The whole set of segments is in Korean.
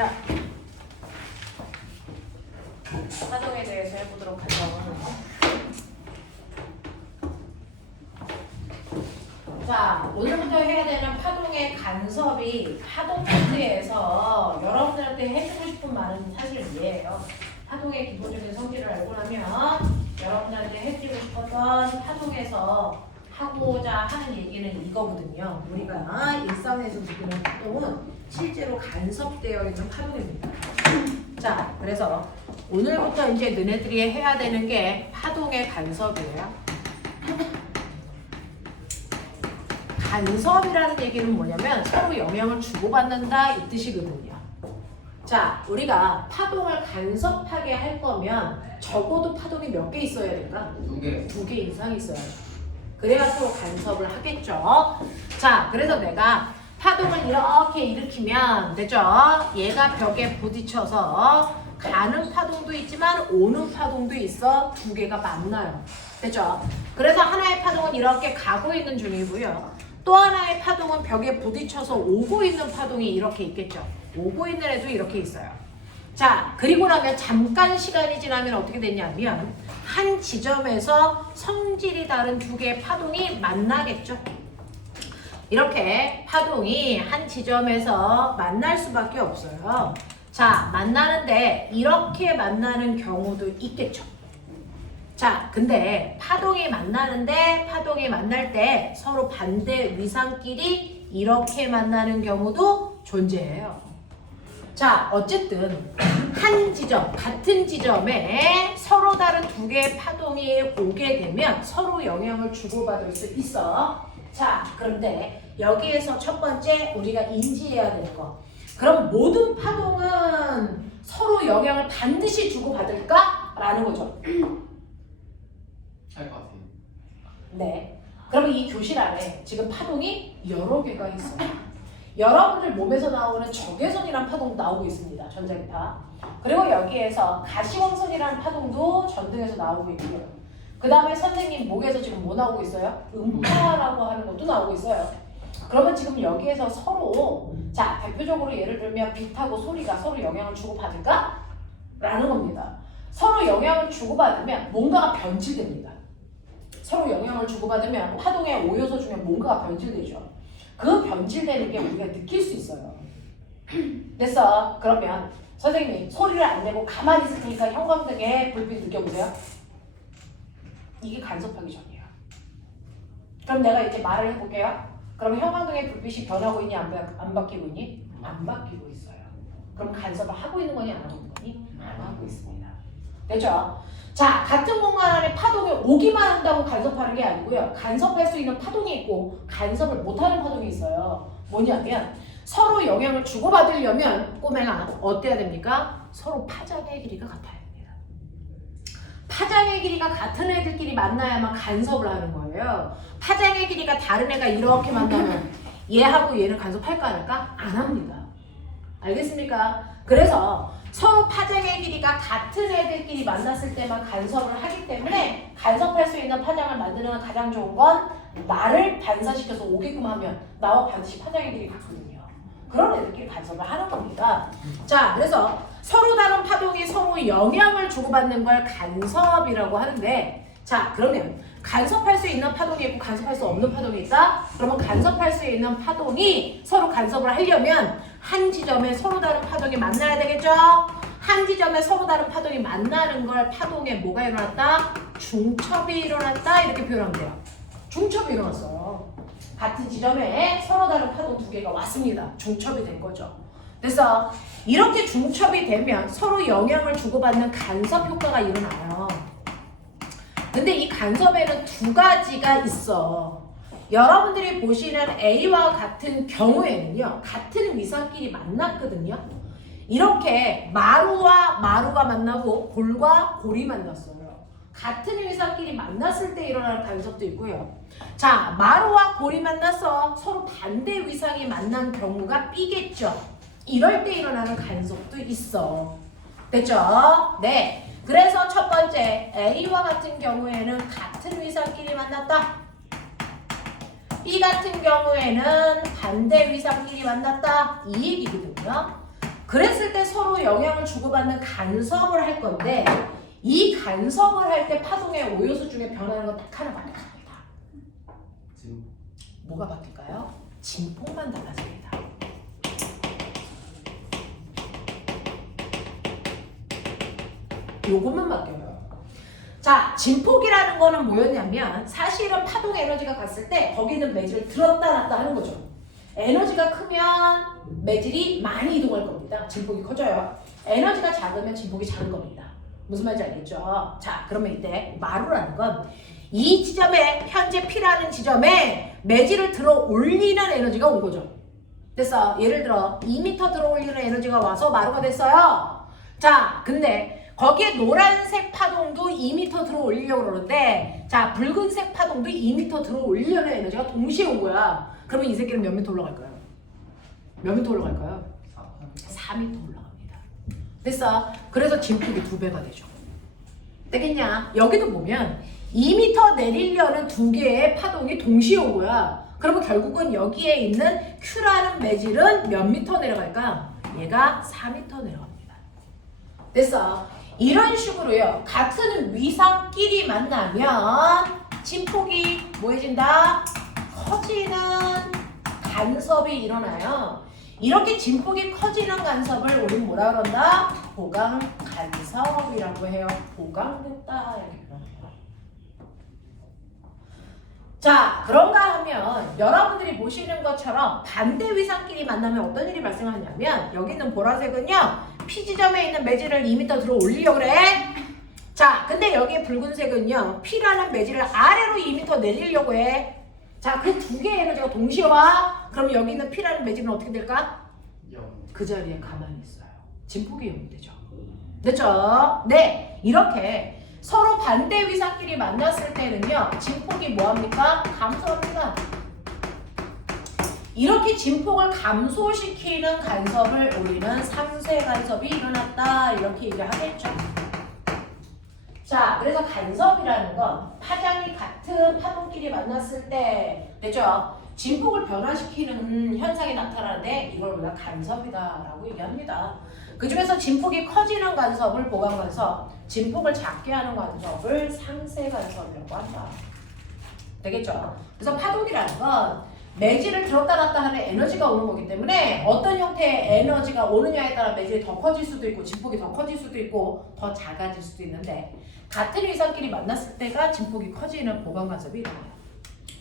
자, 파동에 대해서 해보도록 하죠. 자, 오늘부터 해야 되는 파동의 간섭이 파동 파트에서 여러분들한테 해주고 싶은 말은 사실 이해예요. 파동의 기본적인 성질을 알고 나면 여러분들한테 해주고 싶었던 파동에서 하고자 하는 얘기는 이거거든요. 우리가 일상에서 느끼는 파동은 실제로 간섭되어 있는 파동입니다. 자, 그래서 오늘부터 이제 너네들이 해야 되는 게 파동의 간섭이에요. 간섭이라는 얘기는 뭐냐면 서로 영향을 주고받는다 이 뜻이거든요. 자, 우리가 파동을 간섭하게 할 거면 적어도 파동이 몇 개 있어야 될까? 두 개 이상 있어야죠. 그래야 서로 간섭을 하겠죠. 자, 그래서 내가 파동을 이렇게 일으키면 되죠? 얘가 벽에 부딪혀서 가는 파동도 있지만 오는 파동도 있어. 두 개가 만나요. 됐죠? 그래서 하나의 파동은 이렇게 가고 있는 중이고요. 또 하나의 파동은 벽에 부딪혀서 오고 있는 파동이 이렇게 있겠죠. 오고 있는 애도 이렇게 있어요. 자, 그리고 나면 잠깐 시간이 지나면 어떻게 되냐면 한 지점에서 성질이 다른 두 개의 파동이 만나겠죠. 이렇게 파동이 한 지점에서 만날 수밖에 없어요. 자, 만나는데 이렇게 만나는 경우도 있겠죠. 자, 근데 파동이 만날 때 서로 반대 위상끼리 이렇게 만나는 경우도 존재해요. 자, 어쨌든 한 지점, 같은 지점에 서로 다른 두 개의 파동이 오게 되면 서로 영향을 주고받을 수 있어. 자, 그런데 여기에서 첫 번째 우리가 인지해야 될 거. 그럼 모든 파동은 서로 영향을 반드시 주고받을까? 라는 거죠. 할 것 같아요. 네. 그러면 이 교실 안에 지금 파동이 여러 개가 있어요. 여러분들 몸에서 나오는 적외선이라는 파동도 나오고 있습니다. 전자기파. 그리고 여기에서 가시광선이라는 파동도 전등에서 나오고 있고요. 그 다음에 선생님 목에서 지금 뭐 나오고 있어요? 음파라고 하는 것도 나오고 있어요. 그러면 지금 여기에서 서로 자, 대표적으로 예를 들면 빛하고 소리가 서로 영향을 주고받을까? 라는 겁니다. 서로 영향을 주고받으면 뭔가가 변질됩니다. 서로 영향을 주고받으면 파동의 오요소 중에 뭔가가 변질되죠. 그 변질되는 게 우리가 느낄 수 있어요. 됐어. 그러면 선생님이 소리를 안 내고 가만히 있을 테니까 형광등에 불빛 느껴보세요. 이게 간섭하기 전이에요. 그럼 내가 이제 말을 해볼게요. 그럼 형광등의 불빛이 변하고 있니 안 바뀌고 있니? 안 바뀌고 있어요. 그럼 간섭을 하고 있는 거니 안 하고 있는 거니? 안 하고 있습니다. 됐죠? 자, 같은 공간 안에 파동이 오기만 한다고 간섭하는 게 아니고요. 간섭할 수 있는 파동이 있고 간섭을 못하는 파동이 있어요. 뭐냐면 서로 영향을 주고받으려면 꼬맹아 어때야 됩니까? 서로 파장의 길이가 같아야 됩니다. 파장의 길이가 같은 애들끼리 만나야만 간섭을 하는 거예요. 파장의 길이가 다른 애가 이렇게 만나면 얘하고 얘는 간섭할까 안 할까? 안 합니다. 알겠습니까? 그래서 서로 파장의 길이가 같은 애들끼리 만났을 때만 간섭을 하기 때문에 간섭할 수 있는 파장을 만드는 가장 좋은 건 나를 반사시켜서 오게끔 하면 나와 반드시 파장의 길이 같거든요. 그런 애들끼리 간섭을 하는 겁니다. 자, 그래서 서로 다른 파동이 서로 영향을 주고받는 걸 간섭이라고 하는데 자, 그러면 간섭할 수 있는 파동이 있고 간섭할 수 없는 파동이 있다? 그러면 간섭할 수 있는 파동이 서로 간섭을 하려면 한 지점에 서로 다른 파동이 만나야 되겠죠? 한 지점에 서로 다른 파동이 만나는 걸 파동에 뭐가 일어났다? 중첩이 일어났다 이렇게 표현하면 돼요. 중첩이 일어났어요. 같은 지점에 서로 다른 파동 두 개가 왔습니다. 중첩이 된 거죠. 그래서 이렇게 중첩이 되면 서로 영향을 주고받는 간섭 효과가 일어나요. 근데 이 간섭에는 두 가지가 있어. 여러분들이 보시는 A와 같은 경우에는요. 같은 위상끼리 만났거든요. 이렇게 마루와 마루가 만나고 골과 골이 만났어요. 같은 위상끼리 만났을 때 일어나는 간섭도 있고요. 자, 마루와 골이 만나서 서로 반대 위상이 만난 경우가 B겠죠. 이럴 때 일어나는 간섭도 있어. 됐죠? 네. 그래서 첫 번째 A와 같은 경우에는 같은 위상끼리 만났다. B 같은 경우에는 반대 위상끼리 만났다. 이 얘기거든요. 그랬을 때 서로 영향을 주고받는 간섭을 할 건데 이 간섭을 할 때 파동의 오요수 중에 변하는 건 딱 하나 바뀝니다. 뭐가 바뀔까요? 진폭만 달라집니다. 요것만 바뀌어요. 자, 진폭이라는 거는 뭐였냐면 사실은 파동 에너지가 갔을 때 거기는 매질을 들었다 놨다 하는 거죠. 에너지가 크면 매질이 많이 이동할 겁니다. 진폭이 커져요. 에너지가 작으면 진폭이 작은 겁니다. 무슨 말인지 알겠죠? 자, 그러면 이때 마루라는 건 이 지점에 현재 P라는 지점에 매질을 들어 올리는 에너지가 온 거죠. 됐어. 예를 들어 2m 들어 올리는 에너지가 와서 마루가 됐어요. 자, 근데 거기에 노란색 파동도 2m 들어 올리려고 그러는데 자, 붉은색 파동도 2m 들어 올리려는 에너지가 동시에 온 거야. 그러면 이 새끼는 몇 m 올라갈까요? 몇 m 올라갈까요? 4m 올라갑니다. 됐어. 그래서 진폭이 2배가 되죠. 되겠냐? 여기도 보면 2m 내리려는 두 개의 파동이 동시에 온 거야. 그러면 결국은 여기에 있는 Q라는 매질은 몇 미터 내려갈까? 얘가 4m 내려갑니다. 됐어. 이런 식으로요. 같은 위상끼리 만나면 진폭이 뭐해진다? 커지는 간섭이 일어나요. 이렇게 진폭이 커지는 간섭을 우리는 뭐라 그런다? 보강 간섭이라고 해요. 보강됐다 이렇게 표현해요. 자, 그런가 하면 여러분들이 보시는 것처럼 반대 위상끼리 만나면 어떤 일이 발생하냐면 여기 있는 보라색은요 P 지점에 있는 매질을 2m 들어 올리려고 그래. 자, 근데 여기에 붉은색은요 P라는 매질을 아래로 2m 내리려고 해. 자, 그 두 개의 에너지가 동시에 와. 그럼 여기 있는 P라는 매질은 어떻게 될까? 0. 그 자리에 가만히 있어요. 진폭이 0이 되죠. 됐죠? 네, 이렇게 서로 반대 위상끼리 만났을 때는요 진폭이 뭐합니까? 감소합니다. 이렇게 진폭을 감소시키는 간섭을 우리는 상쇄 간섭이 일어났다 이렇게 얘기를 하겠죠. 자, 그래서 간섭이라는 건 파장이 같은 파동끼리 만났을 때 됐죠? 진폭을 변화시키는 현상이 나타나는데 이걸 우리가 간섭이다라고 얘기합니다. 그 중에서 진폭이 커지는 간섭을 보강 간섭, 진폭을 작게 하는 간섭을 상쇄 간섭이라고 한다. 되겠죠? 그래서 파동이라는 건 매질을 들었다 놨다 하는 에너지가 오는 거기 때문에 어떤 형태의 에너지가 오느냐에 따라 매질이 더 커질 수도 있고 진폭이 더 커질 수도 있고 더 작아질 수도 있는데 같은 위상끼리 만났을 때가 진폭이 커지는 보강 간섭이 일어나요.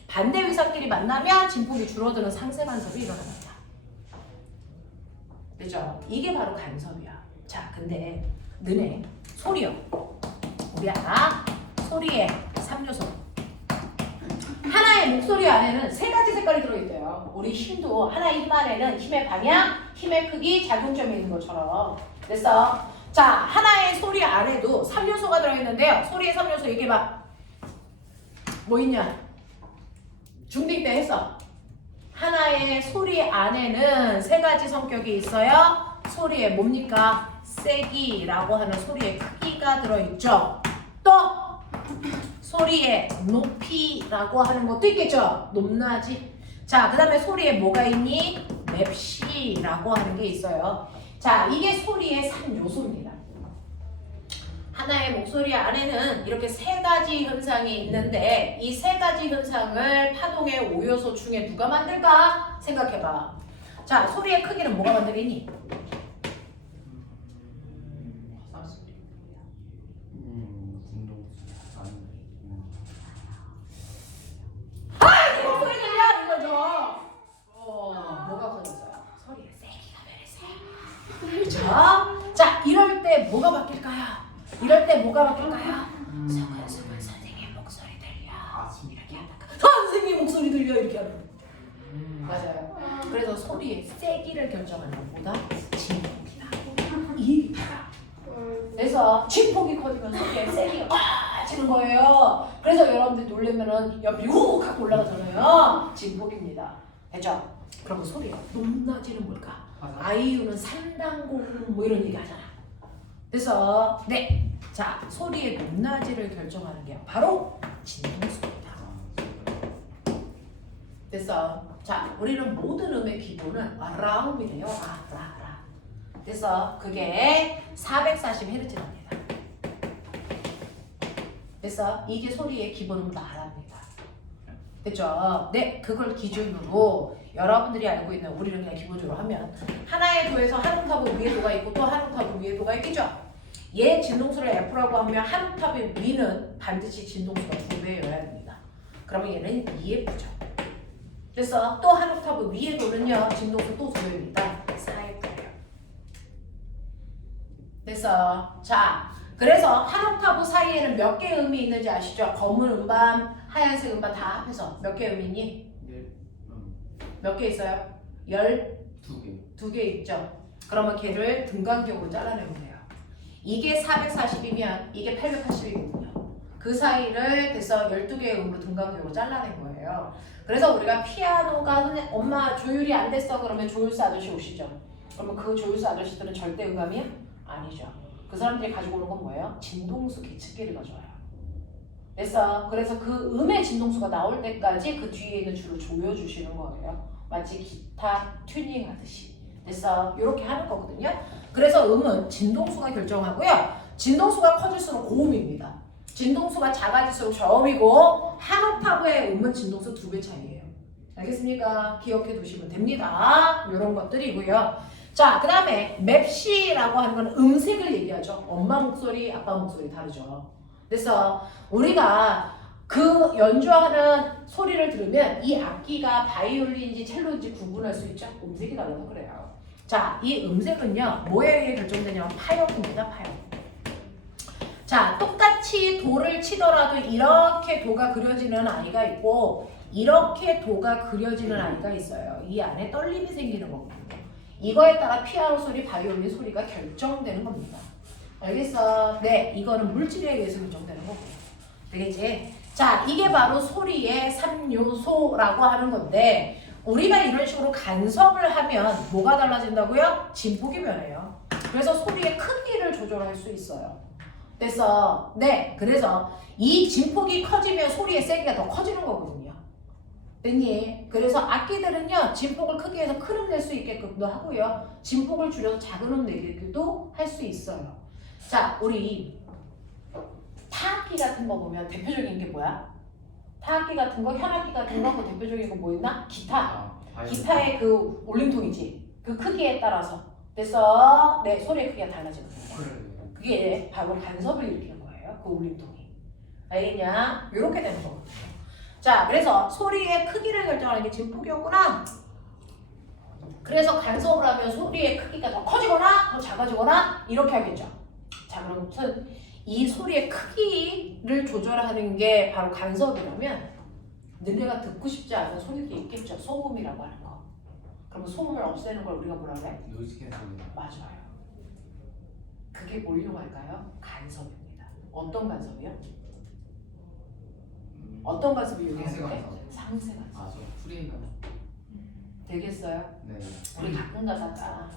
반대 위상끼리 만나면 진폭이 줄어드는 상쇄 간섭이 일어납니다. 그죠? 이게 바로 간섭이야. 자, 근데 너네 소리요. 우리 알아? 소리의 3요소. 하나의 목소리 안에는 3가지 색깔이 들어있대요. 우리 힘도 하나의 힘 안에는 힘의 방향, 힘의 크기, 작용점이 있는 것처럼. 됐어? 자, 하나의 소리 안에도 3요소가 들어있는데요. 소리의 3요소 얘기해봐. 뭐 있냐? 중딩 때 했어. 하나의 소리 안에는 3가지 성격이 있어요. 소리의 뭡니까? 세기라고 하는 소리의 크기가 들어있죠. 또 소리의 높이라고 하는 것도 있겠죠. 높낮이. 자, 그 다음에 소리에 뭐가 있니? 맵시라고 하는 게 있어요. 자, 이게 소리의 3요소입니다. 하나의 목소리 안에는 이렇게 3가지 현상이 있는데 이 3가지 현상을 파동의 5요소 중에 누가 만들까? 생각해봐. 자, 소리의 크기는 뭐가 만들겠니? 이 목소리 들려? 이거죠. 뭐가 커졌어요? 소리의 세기가 변했어요. 그렇죠? 자, 이럴 때 뭐가 바뀔까요? 이럴 때 뭐가 바뀔까요? 소근소근 선생님 목소리 들려 이렇게 한다. 선생님 목소리 들려 이렇게 하는 거예요. 맞아요. 그래서 소리의 세기를 결정하는 것보다 진폭이다. 이 그래서 진폭이 커지면 소리의 세기가 커지는 거예요. 그래서 여러분들 놀라면은 옆이 욱 하고 올라가잖아요. 진폭입니다. 됐죠? 그럼 소리의 높낮이는 뭘까? 아이유는 3단공 뭐 이런 얘기 하잖아. 그래서 네, 자, 소리의 높낮이를 결정하는 게 바로 진동수입니다. 됐어. 자, 우리는 모든 음의 기본은 라움이래요. 라. 됐어. 그게 440Hz랍니다. 됐어. 이게 소리의 기본음을 말합니다. 됐죠? 네, 그걸 기준으로 여러분들이 알고 있는 우리는 그냥 기본적으로 하면 하나의 도에서 한 옥타브 위에 도가 있고 또 한 옥타브 위에 도가 있겠죠? 얘 진동수를 F라고 하면 한 옥타브 위는 반드시 진동수가 2배여야 됩니다. 그러면 얘는 EF죠. 됐어? 또 한 옥타브 위에 도는요 진동수 또 2배입니다. 4F예요. 됐어? 자, 그래서 한 옥타브 사이에는 몇 개의 음이 있는지 아시죠? 검은 음반, 하얀색 음반 다 합해서 몇 개의 음이 있니? 몇 개 있어요? 2개. 2개 있죠? 그러면 걔를 등간격으로 잘라내면 돼요. 이게 440이면 이게 880이거든요. 그 사이를 돼서 12개의 음으로 등간격으로 잘라낸 거예요. 그래서 우리가 피아노가 엄마 조율이 안 됐어 그러면 조율사 아저씨 오시죠? 그러면 그 조율사 아저씨들은 절대 음감이야? 아니죠. 그 사람들이 가지고 오는 건 뭐예요? 진동수 계측기를 가져와요. 됐어? 그래서 그 음의 진동수가 나올 때까지 그 뒤에 있는 줄을 조여주시는 거예요. 마치 기타 튜닝 하듯이. 됐어? 이렇게 하는 거거든요. 그래서 음은 진동수가 결정하고요. 진동수가 커질수록 고음입니다. 진동수가 작아질수록 저음이고 한 옥타브의 음은 진동수 2배 차이예요. 알겠습니까? 기억해 두시면 됩니다. 이런 것들이고요. 자, 그 다음에 맵시라고 하는 건 음색을 얘기하죠. 엄마 목소리, 아빠 목소리 다르죠. 그래서 우리가 그 연주하는 소리를 들으면 이 악기가 바이올린인지 첼로인지 구분할 수 있죠. 음색이 달라서 그래요. 자, 이 음색은요 뭐에 의해 결정되냐면 파역입니다. 파역. 자, 똑같이 도를 치더라도 이렇게 도가 그려지는 아이가 있고 이렇게 도가 그려지는 아이가 있어요. 이 안에 떨림이 생기는 거거든요. 이거에 따라 피아노 소리, 바이올린 소리가 결정되는 겁니다. 알겠어? 네, 이거는 물질에 의해서 결정되는 거고. 되겠지? 자, 이게 바로 소리의 3요소라고 하는 건데 우리가 이런 식으로 간섭을 하면 뭐가 달라진다고요? 진폭이 변해요. 그래서 소리의 크기를 조절할 수 있어요. 됐어? 네, 그래서 이 진폭이 커지면 소리의 세기가 더 커지는 거거든요. 됐니? 그래서 악기들은요 진폭을 크게 해서 큰 음 낼 수 있게끔도 하고요 진폭을 줄여서 작은 음 내기도 할 수 있어요. 자, 우리 타악기 같은 거 보면 대표적인 게 뭐야? 타악기 같은 거, 현악기 같은 거, 그 대표적인 거 뭐 있나? 기타. 기타의 그 울림통이지. 그 크기에 따라서. 됐어? 네, 소리의 크기가 달라지거든요. 그게 바로 간섭을 일으키는 거예요. 그 울림통이. 알겠냐? 이렇게 되는 거거든요. 자, 그래서 소리의 크기를 결정하는 게 진폭이었구나. 그래서 간섭을 하면 소리의 크기가 더 커지거나 더 작아지거나 이렇게 하겠죠. 자, 그럼 이 소리의 크기를 조절하는 게 바로 간섭이라면 너네가 듣고 싶지 않은 소리들이 있겠죠. 소음이라고 하는 거. 그러면 소음을 없애는 걸 우리가 뭐라 그래? 노이즈 캔슬링. 맞아요. 그게 뭘로 할까요? 간섭입니다. 어떤 간섭이요? 어떤 간섭이 유리한데? 상세 간섭. 아, 저 프리인가? 되겠어요? 네. 우리 가끔 가다가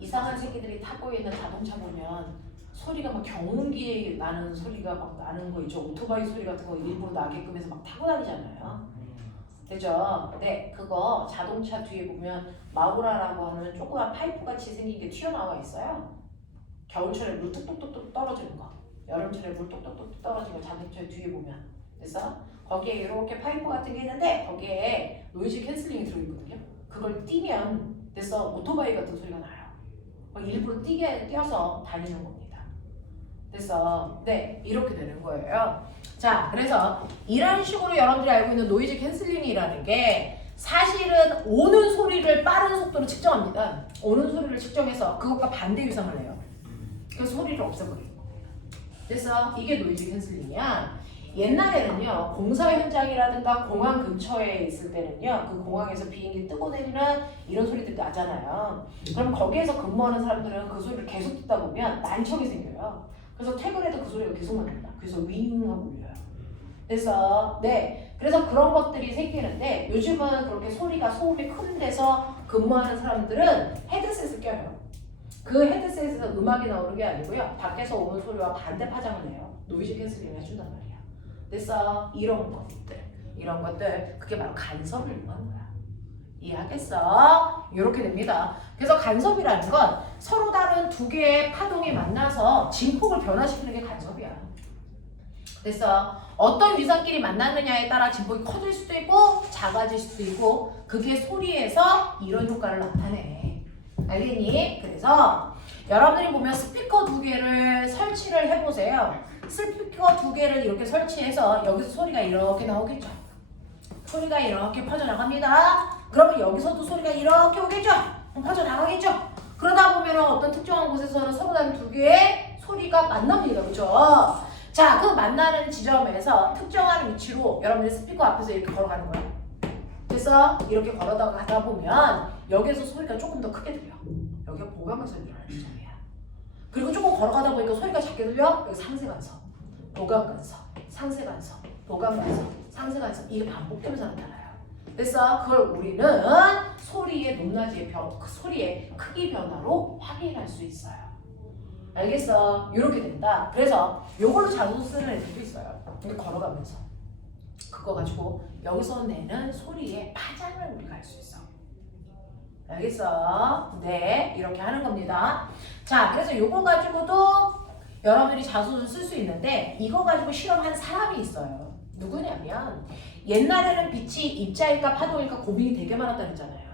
이상한 새끼들이 타고 있는 자동차 보면 소리가 막 경운기에 나는 소리가 막 나는 거 있죠. 오토바이 소리 같은 거 일부러 나게끔 해서 막 타고 다니잖아요. 되죠? 네, 그거 자동차 뒤에 보면 마우라라고 하는 조그만 파이프 같이 생긴 게 튀어나와 있어요. 겨울철에 물 뚝뚝뚝뚝 떨어지는 거, 여름철에 물 뚝뚝뚝뚝 떨어지는 거 자동차 뒤에 보면. 그래서 거기에 이렇게 파이프 같은 게 있는데 거기에 노이즈 캔슬링이 들어있거든요. 그걸 띄면 됐어 오토바이 같은 소리가 나요. 일부러 띄어서 다니는 겁니다. 됐어? 네, 이렇게 되는 거예요. 자, 그래서 이런 식으로 여러분들이 알고 있는 노이즈 캔슬링이라는 게 사실은 오는 소리를 빠른 속도로 측정합니다. 오는 소리를 측정해서 그것과 반대 유상을 해요. 그 소리를 없애버리는 겁니다. 그래서 이게 노이즈 캔슬링이야. 옛날에는요 공사 현장이라든가 공항 근처에 있을 때는요 그 공항에서 비행기 뜨고 내리는 이런 소리들이 나잖아요. 그럼 거기에서 근무하는 사람들은 그 소리를 계속 듣다 보면 난청이 생겨요. 그래서 퇴근해도 그 소리가 계속 납니다. 그래서 윙 하고 울려요. 그래서 네, 그래서 그런 것들이 생기는데 요즘은 그렇게 소리가 소음이 큰 데서 근무하는 사람들은 헤드셋을 껴요. 그 헤드셋에서 음악이 나오는 게 아니고요 밖에서 오는 소리와 반대 파장을 내요. 노이즈 캔슬링을 해준단 말이에요. 그래서 이런 것들 그게 바로 간섭을 이용하는 거야. 이해하겠어? 이렇게 됩니다. 그래서 간섭이라는 건 서로 다른 두 개의 파동이 만나서 진폭을 변화시키는 게 간섭이야. 그래서 어떤 위성끼리 만났느냐에 따라 진폭이 커질 수도 있고 작아질 수도 있고 그게 소리에서 이런 효과를 나타내. 알겠니? 그래서 여러분들이 보면 스피커 두 개를 설치를 해보세요. 스피커 두 개를 이렇게 설치해서 여기서 소리가 이렇게 나오겠죠. 소리가 이렇게 퍼져나갑니다. 그러면 여기서도 소리가 이렇게 오겠죠. 퍼져나가겠죠. 그러다 보면 어떤 특정한 곳에서는 서로 다른 두 개의 소리가 만납니다. 그렇죠? 자, 그 만나는 지점에서 특정한 위치로 여러분들이 스피커 앞에서 이렇게 걸어가는 거야. 그래서 이렇게 걸어다가 가다 보면 여기에서 소리가 조금 더 크게 들려. 여기가 보강간섭이 일어나는 지점이야. 그리고 조금 걸어가다 보니까 소리가 작게 들려. 여기 상세간섭, 보강간섭, 상세간섭, 보강간섭, 상세간섭. 이게 반복되면서 나타나요. 그래서 그걸 우리는 소리의 높낮이의 그 소리의 크기 변화로 확인할 수 있어요. 알겠어? 이렇게 된다. 그래서 요걸로 자주 쓰는 애들도 있어요. 이렇게 걸어가면서 그거 가지고 여기서 내는 소리의 파장을 우리가 알 수 있어. 알겠어? 네, 이렇게 하는 겁니다. 자, 그래서 요거 가지고도 여러분들이 자소를 쓸 수 있는데 이거 가지고 실험한 사람이 있어요. 누구냐면 옛날에는 빛이 입자일까 파동일까 고민이 되게 많았다 그랬잖아요.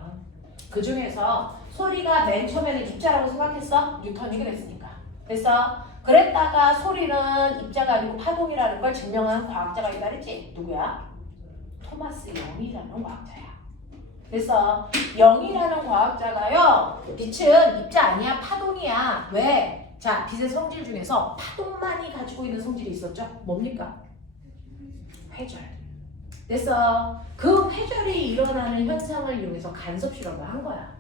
그 중에서 소리가 맨 처음에는 입자라고 생각했어. 뉴턴이 그랬으니까. 그래서 그랬다가 소리는 입자가 아니고 파동이라는 걸 증명한 과학자가 있다 그랬지. 누구야? 토마스 영이라는 과학자야. 그래서 영이라는 과학자가요, 빛은 입자 아니야, 파동이야. 왜? 자, 빛의 성질 중에서 파동만이 가지고 있는 성질이 있었죠. 뭡니까? 회절. 그래서 그 회절이 일어나는 현상을 이용해서 간섭 실험을 한 거야.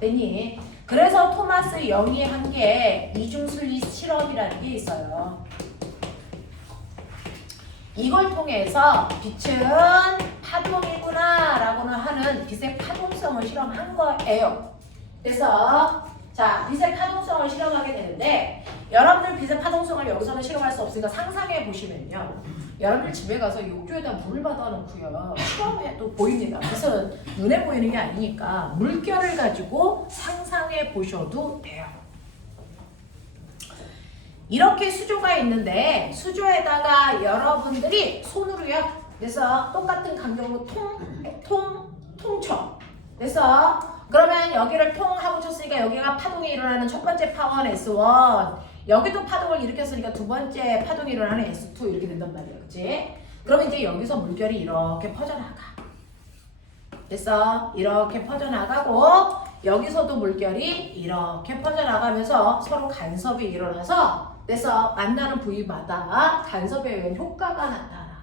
됐니? 그래서 토마스 영이 한 게 이중슬릿 실험이라는 게 있어요. 이걸 통해서 빛은 파동이구나 라고는 하는 빛의 파동성을 실험한 거예요. 그래서 자, 빛의 파동성을 실험하게 되는데 여러분들 빛의 파동성을 여기서는 실험할 수 없으니까 상상해 보시면요. 여러분들 집에 가서 욕조에다 물을 받아놓고요. 실험해도 보입니다. 빛은 눈에 보이는 게 아니니까 물결을 가지고 상상해 보셔도 돼요. 이렇게 수조가 있는데 수조에다가 여러분들이 손으로요. 그래서 똑같은 간격으로 통 쳐. 그래서 그러면 여기를 통 하고 쳤으니까 여기가 파동이 일어나는 첫 번째 파원 S1. 여기도 파동을 일으켰으니까 두 번째 파동이 일어나는 S2 이렇게 된단 말이야. 그치? 그러면 이제 여기서 물결이 이렇게 퍼져나가. 그래서 이렇게 퍼져나가고 여기서도 물결이 이렇게 퍼져나가면서 서로 간섭이 일어나서 그래서 만나는 부위마다 간섭에 의한 효과가 나타나.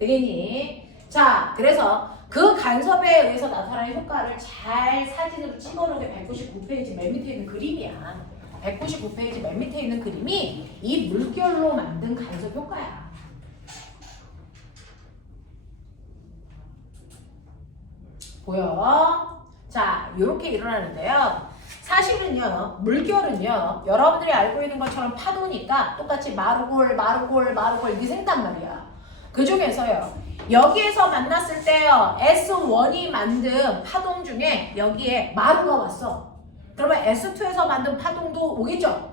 되겠니? 자, 그래서 그 간섭에 의해서 나타나는 효과를 잘 사진으로 찍어놓은 게 199페이지 맨 밑에 있는 그림이야. 199페이지 맨 밑에 있는 그림이 이 물결로 만든 간섭 효과야. 보여? 자, 이렇게 일어나는데요. 사실은요, 물결은요, 여러분들이 알고 있는 것처럼 파도니까 똑같이 마르골 이게 생단 말이야. 그 중에서요, 여기에서 만났을 때요, S1이 만든 파동 중에 여기에 마루가 왔어. 그러면 S2에서 만든 파동도 오겠죠?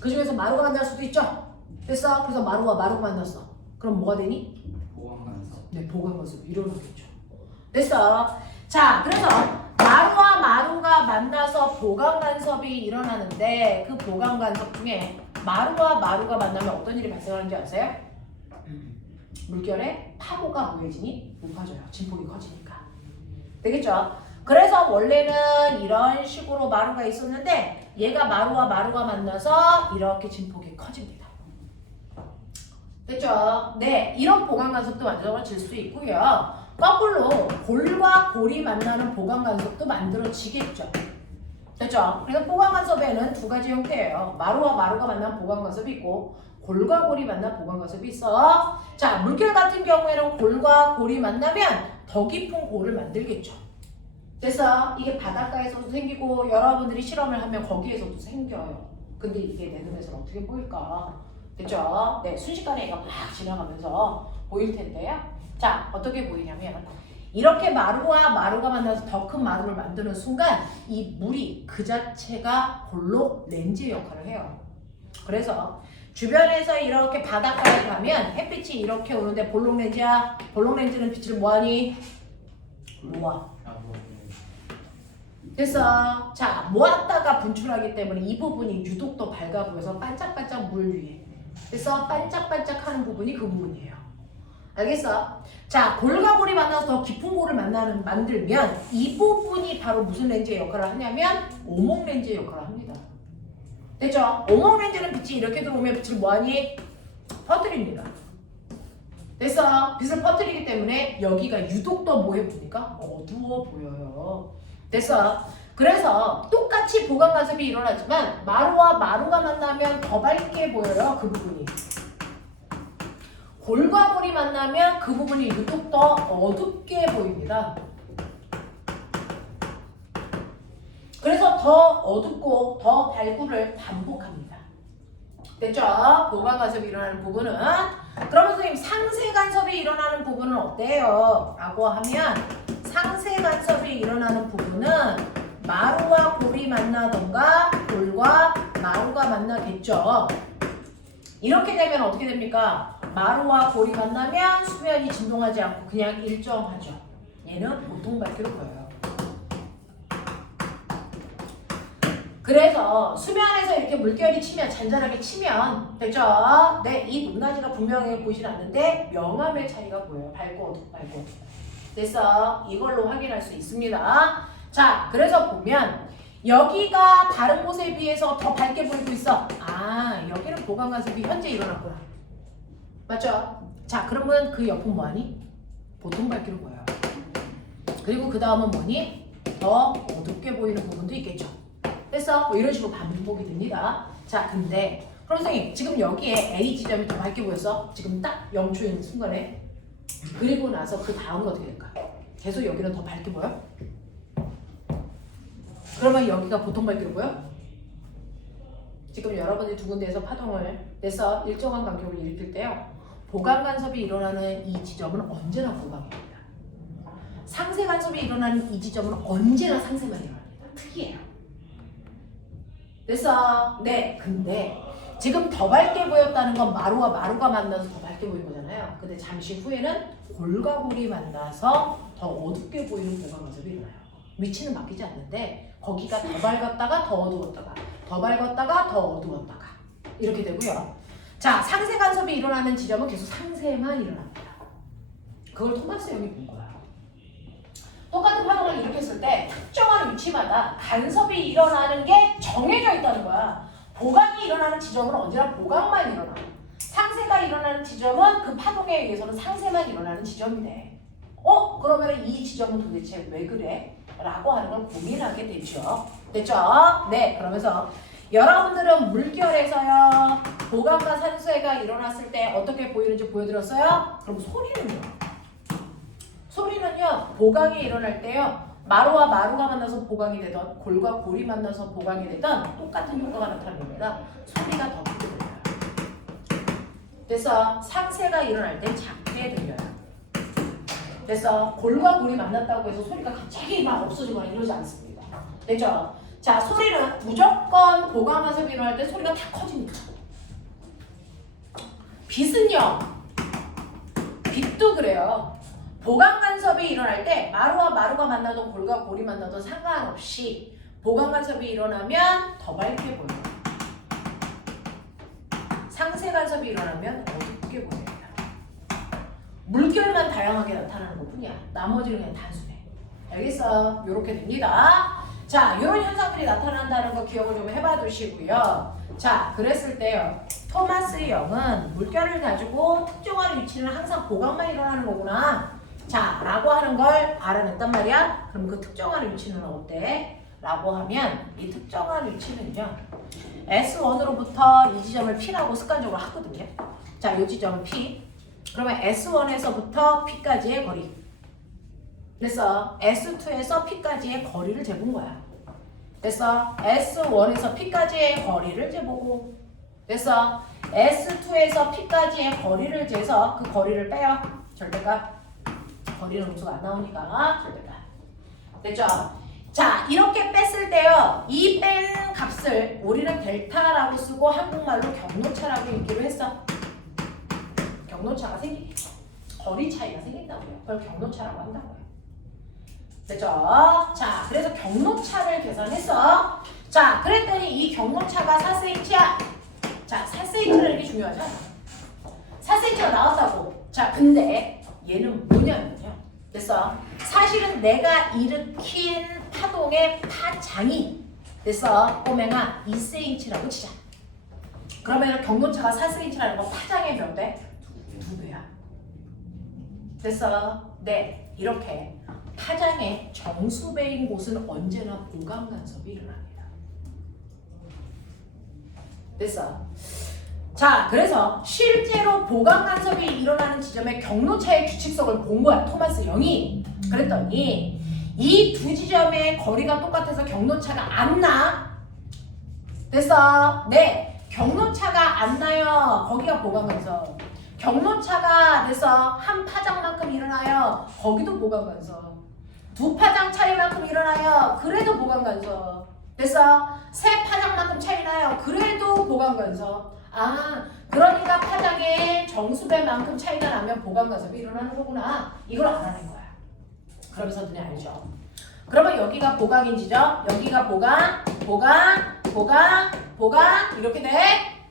그 중에서 마루가 만날 수도 있죠? 됐어? 그래서 마루가 만났어. 그럼 뭐가 되니? 보강간섭. 네, 보강간섭 일어나겠죠. 됐어? 자, 그래서 마루와 마루가 만나서 보강간섭이 일어나는데 그 보강간섭 중에 마루와 마루가 만나면 어떤 일이 발생하는지 아세요? 물결에 파도가 뭐해지니? 높아져요. 진폭이 커지니까. 되겠죠? 그래서 원래는 이런 식으로 마루가 있었는데 얘가 마루와 마루가 만나서 이렇게 진폭이 커집니다. 됐죠? 네, 이런 보강간섭도 만들어질 수 있고요. 거꾸로 골과 골이 만나는 보강간섭도 만들어지겠죠. 됐죠? 그래서 보강간섭에는 두 가지 형태예요. 마루와 마루가 만난 보강간섭이 있고 골과 골이 만난 보강간섭이 있어. 자, 물결 같은 경우에는 골과 골이 만나면 더 깊은 골을 만들겠죠. 그래서 이게 바닷가에서도 생기고 여러분들이 실험을 하면 거기에서도 생겨요. 근데 이게 내 눈에서는 어떻게 보일까? 됐죠? 네, 순식간에 얘가 막 지나가면서 보일 텐데요. 자, 어떻게 보이냐면 이렇게 마루와 마루가 만나서 더 큰 마루를 만드는 순간 이 물이 그 자체가 볼록 렌즈 역할을 해요. 그래서 주변에서 이렇게 바닷가에 가면 햇빛이 이렇게 오는데 볼록 렌즈야. 볼록 렌즈는 빛을 뭐하니? 모아. 그래서 자 모았다가 분출하기 때문에 이 부분이 유독 더 밝아 보여서 반짝반짝 물 위에. 그래서 반짝반짝하는 부분이 그 부분이에요. 알겠어? 자, 골과 골이 만나서 더 깊은 골을 만들면 이 부분이 바로 무슨 렌즈의 역할을 하냐면 오목 렌즈의 역할을 합니다. 됐죠? 오목 렌즈는 빛이 이렇게 들어오면 빛을 뭐하니? 퍼뜨립니다. 됐어? 빛을 퍼뜨리기 때문에 여기가 유독 더 뭐해 보니까 어두워 보여요. 됐어? 그래서 똑같이 보강 간섭이 일어나지만 마루와 마루가 만나면 더 밝게 보여요. 그 부분이. 골과 골이 만나면 그 부분이 유독 더 어둡게 보입니다. 그래서 더 어둡고 더 밝고를 반복합니다. 됐죠? 보강 간섭이 일어나는 부분은 그러면 선생님 상세 간섭이 일어나는 부분은 어때요? 라고 하면 상세 간섭이 일어나는 부분은 마루와 골이 만나던가 골과 마루가 만나겠죠. 이렇게 되면 어떻게 됩니까? 마루와 골이 만나면 수면이 진동하지 않고 그냥 일정하죠. 얘는 보통 밝기로 보여요. 그래서 수면에서 이렇게 물결이 치면 잔잔하게 치면 됐죠? 네, 이 높낮이가 분명히 보이진 않는데 명암의 차이가 보여요. 밝고 어둡고 밝고. 그래서 이걸로 확인할 수 있습니다. 자, 그래서 보면 여기가 다른 곳에 비해서 더 밝게 보이고 있어. 아, 여기는 보강 간섭이 현재 일어났구나. 맞죠? 자, 그러면 그 옆은 뭐하니? 보통 밝기로 보여요. 그리고 그 다음은 뭐니? 더 어둡게 보이는 부분도 있겠죠. 됐어? 뭐 이런 식으로 반복이 됩니다. 자, 근데 그럼 선생님 지금 여기에 A 지점이 더 밝게 보였어? 지금 딱 0초인 순간에. 그리고 나서 그 다음은 어떻게 될까? 계속 여기는 더 밝게 보여? 그러면 여기가 보통 밝기로 보여? 지금 여러분이 두 군데에서 파동을 내서 일정한 간격을 일으킬 때요. 보강 간섭이 일어나는 이 지점은 언제나 보강입니다. 상세 간섭이 일어나는 이 지점은 언제나 상세만 일어납니다. 특이해요. 됐어? 네. 근데 지금 더 밝게 보였다는 건 마루와 마루가 만나서 더 밝게 보인 거잖아요. 근데 잠시 후에는 골과 골이 만나서 더 어둡게 보이는 보강 간섭이 일어나요. 위치는 바뀌지 않는데 거기가 더 밝았다가 더 어두웠다가 더 밝았다가 더 어두웠다가 이렇게 되고요. 자, 상세 간섭이 일어나는 지점은 계속 상세만 일어납니다. 그걸 토마스 형이 본 거야. 똑같은 파동을 일으켰을 때 특정한 위치마다 간섭이 일어나는 게 정해져 있다는 거야. 보강이 일어나는 지점은 언제나 보강만 일어나. 상세가 일어나는 지점은 그 파동에 의해서는 상세만 일어나는 지점이네. 그러면 이 지점은 도대체 왜 그래? 라고 하는 걸 고민하게 되죠. 됐죠? 네, 그러면서 여러분들은 물결에서요 보강과 산소가 일어났을 때 어떻게 보이는지 보여드렸어요? 그럼 소리는요? 소리는요 보강이 일어날 때요 마루와 마루가 만나서 보강이 되던 골과 골이 만나서 보강이 되던 똑같은 효과가 나타납니다. 소리가 더 크게 들려요. 그래서 상세가 일어날 땐 작게 들려요. 그래서 골과 골이 만났다고 해서 소리가 갑자기 막 없어지거나 이러지 않습니다. 됐죠? 자, 소리는 무조건 보강 간섭이 일어날 때 소리가 다 커집니다. 빛은요. 빛도 그래요. 보강 간섭이 일어날 때 마루와 마루가 만나던 골과 골이 만나던 상관없이 보강 간섭이 일어나면 더 밝게 보여요. 상세 간섭이 일어나면 어둡게 보여요. 물결만 다양하게 나타나는 것뿐이야. 나머지는 그냥 단순해. 알겠어? 요렇게 됩니다. 자, 이런 현상들이 나타난다는 거 기억을 좀 해봐 두시고요. 자, 그랬을 때요. 토마스 영은 물결을 가지고 특정한 위치는 항상 보강만 일어나는 거구나. 자, 라고 하는 걸 알아냈단 말이야. 그럼 그 특정한 위치는 어때? 라고 하면 이 특정한 위치는요. S1으로부터 이 지점을 P라고 습관적으로 하거든요. 자, 이 지점은 P. 그러면 S1에서부터 P까지의 거리. 그래서 S2에서 P까지의 거리를 재본 거야. 그래서 S1에서 P까지의 거리를 재보고 그래서 S2에서 P까지의 거리를 재서 그 거리를 빼요. 절대값. 거리는 음수가 안 나오니까 절대가. 됐죠? 자, 이렇게 뺐을 때요. 이 뺀 값을 우리는 델타라고 쓰고 한국말로 경로차라고 읽기로 했어. 경로차가 생기겠죠. 거리 차이가 생긴다고요. 그걸 경로차라고 한다고요. 됐죠? 자, 그래서 경로차를 계산했어. 자, 그랬더니 이 경로차가 4cm야. 자, 4cm라는 게 중요하죠? 4cm가 나왔다고. 자, 근데 얘는 뭐냐면요. 됐어? 사실은 내가 일으킨 파동의 파장이 됐어? 꼬맹아 2cm라고 치자. 그러면 경로차가 4cm라는 건 파장의 몇 배? 2배야. 됐어? 네, 이렇게 파장의 정수배인 곳은 언제나 보강 간섭이 일어납니다. 됐어? 자, 그래서 실제로 보강 간섭이 일어나는 지점의 경로차의 규칙성을 본 거야, 토마스 영이. 그랬더니 이 두 지점의 거리가 똑같아서 경로차가 안 나. 됐어? 네, 경로차가 안 나요. 거기가 보강 간섭. 경로차가 됐어? 한 파장만큼 일어나요. 거기도 보강 간섭. 두 파장 차이만큼 일어나요. 그래도 보강 간섭. 됐어? 세 파장만큼 차이 나요. 그래도 보강 간섭. 아, 그러니까 파장의 정수배만큼 차이가 나면 보강 간섭이 일어나는 거구나. 이걸 알아낸 거야. 그러면서 너네 알죠? 그러면 여기가 보강인지죠? 여기가 보강 이렇게 돼.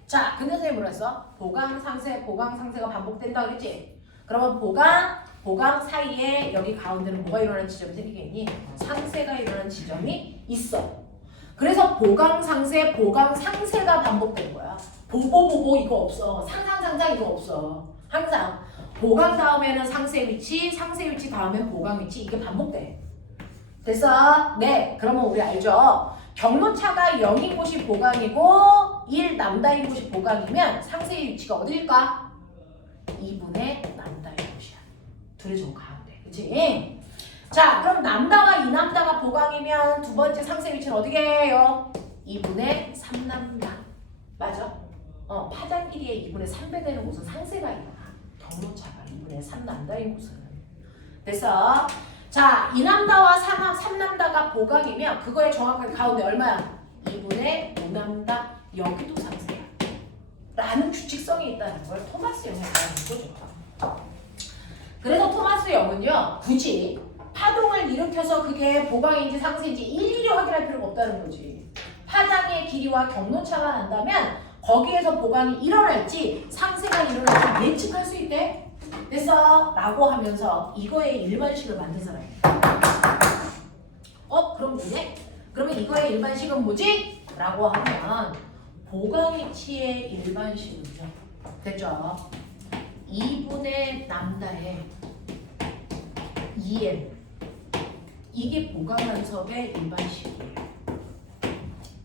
자, 근데 선생님 뭐라 했어? 보강 상세가 반복된다 그랬지? 그러면 보강 사이에 여기 가운데는 뭐가 일어나는 지점이 생기겠니? 상세가 일어나는 지점이 있어. 그래서 보강 상세가 반복된 거야. 보보 이거 없어. 상상 이거 없어. 항상 보강 다음에는 상세 위치 다음엔 보강 위치 이게 반복돼. 됐어? 네, 그러면 우리 알죠? 경로차가 0인 곳이 보강이고 1 남다인 곳이 보강이면 상세의 위치가 어디일까? 2분의 남다인 곳이야. 둘의 정 가운데. 그치? 자, 그럼 남다와 2남다가 보강이면 두 번째 상세 위치는 어디게 해요? 2분의 3남다. 맞아? 파장 길이의 2분의 3배 되는 곳은 상세가 일어나. 경로차가 2분의 3남다인 곳은. 됐어? 자, 2남다와 3남다가 보강이면 그거의 정확하게 가운데 얼마야? 2분의 5남다. 여기도 상세야. 라는 규칙성이 있다는 걸 토마스 영이 말하는 거죠. 그래서 토마스 영은요, 굳이 파동을 일으켜서 그게 보강인지 상세인지 일일이 확인할 필요가 없다는 거지. 파장의 길이와 경로차가 난다면 거기에서 보강이 일어날지 상세가 일어날지 예측할 수 있대. 됐어? 라고 하면서 이거의 일반식을 만든 사람이야. 그럼 뭐네? 그러면 이거의 일반식은 뭐지? 라고 하면 보강위치의 일반식은요. 됐죠? 2분의 남다의 2m 이게 보강간섭의 일반식이에요.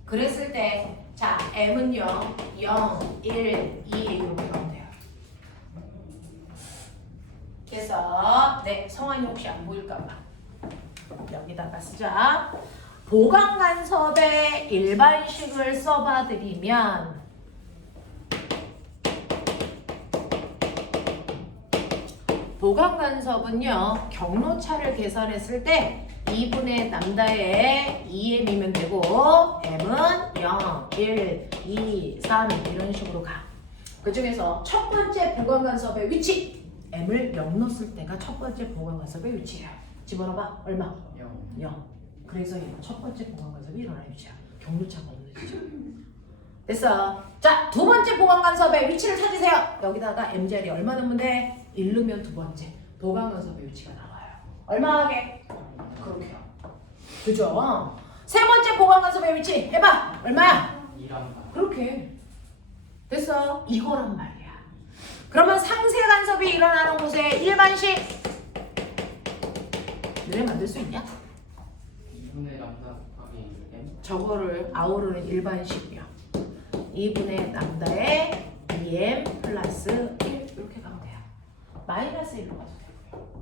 그랬을 때 자, m은요 0, 1, 2 이렇게 가면 돼요. 그래서 네, 성환이 혹시 안 보일까봐 여기다가 쓰자. 보강간섭의 일반식을 써봐 드리면 보강간섭은요 경로차를 계산했을 때 2분의 남다의 2m이면 되고 m은 0, 1, 2, 3 이런 식으로 가. 그 중에서 첫 번째 보강간섭의 위치 m을 0 넣었을 때가 첫 번째 보강간섭의 위치야. 집어넣어봐. 얼마? 0. 그래서 얘가 첫 번째 보강간섭이 일어나는 위치야. 경로차가 없는 지점. 됐어. 자, 두 번째 보강간섭의 위치를 찾으세요. 여기다가 m자리 얼마 넣으면 돼? 1 넣으면 두 번째 보강간섭의 위치가 나와요. 얼마 하게? 그렇게요. 그죠? 세 번째 보강간섭의 위치 해봐. 얼마야? 2랑 그렇게. 됐어. 이거란 말이야. 그러면 상세간섭이 일어나는 곳의 일반식 너네 만들 수 있냐? 2분의 람다 곱하기 m 저거를 아우르는 일반식이야. 2분의 남다의 2m 플러스 1 이렇게 가면 돼요. 마이너스 1로 가도 되고요.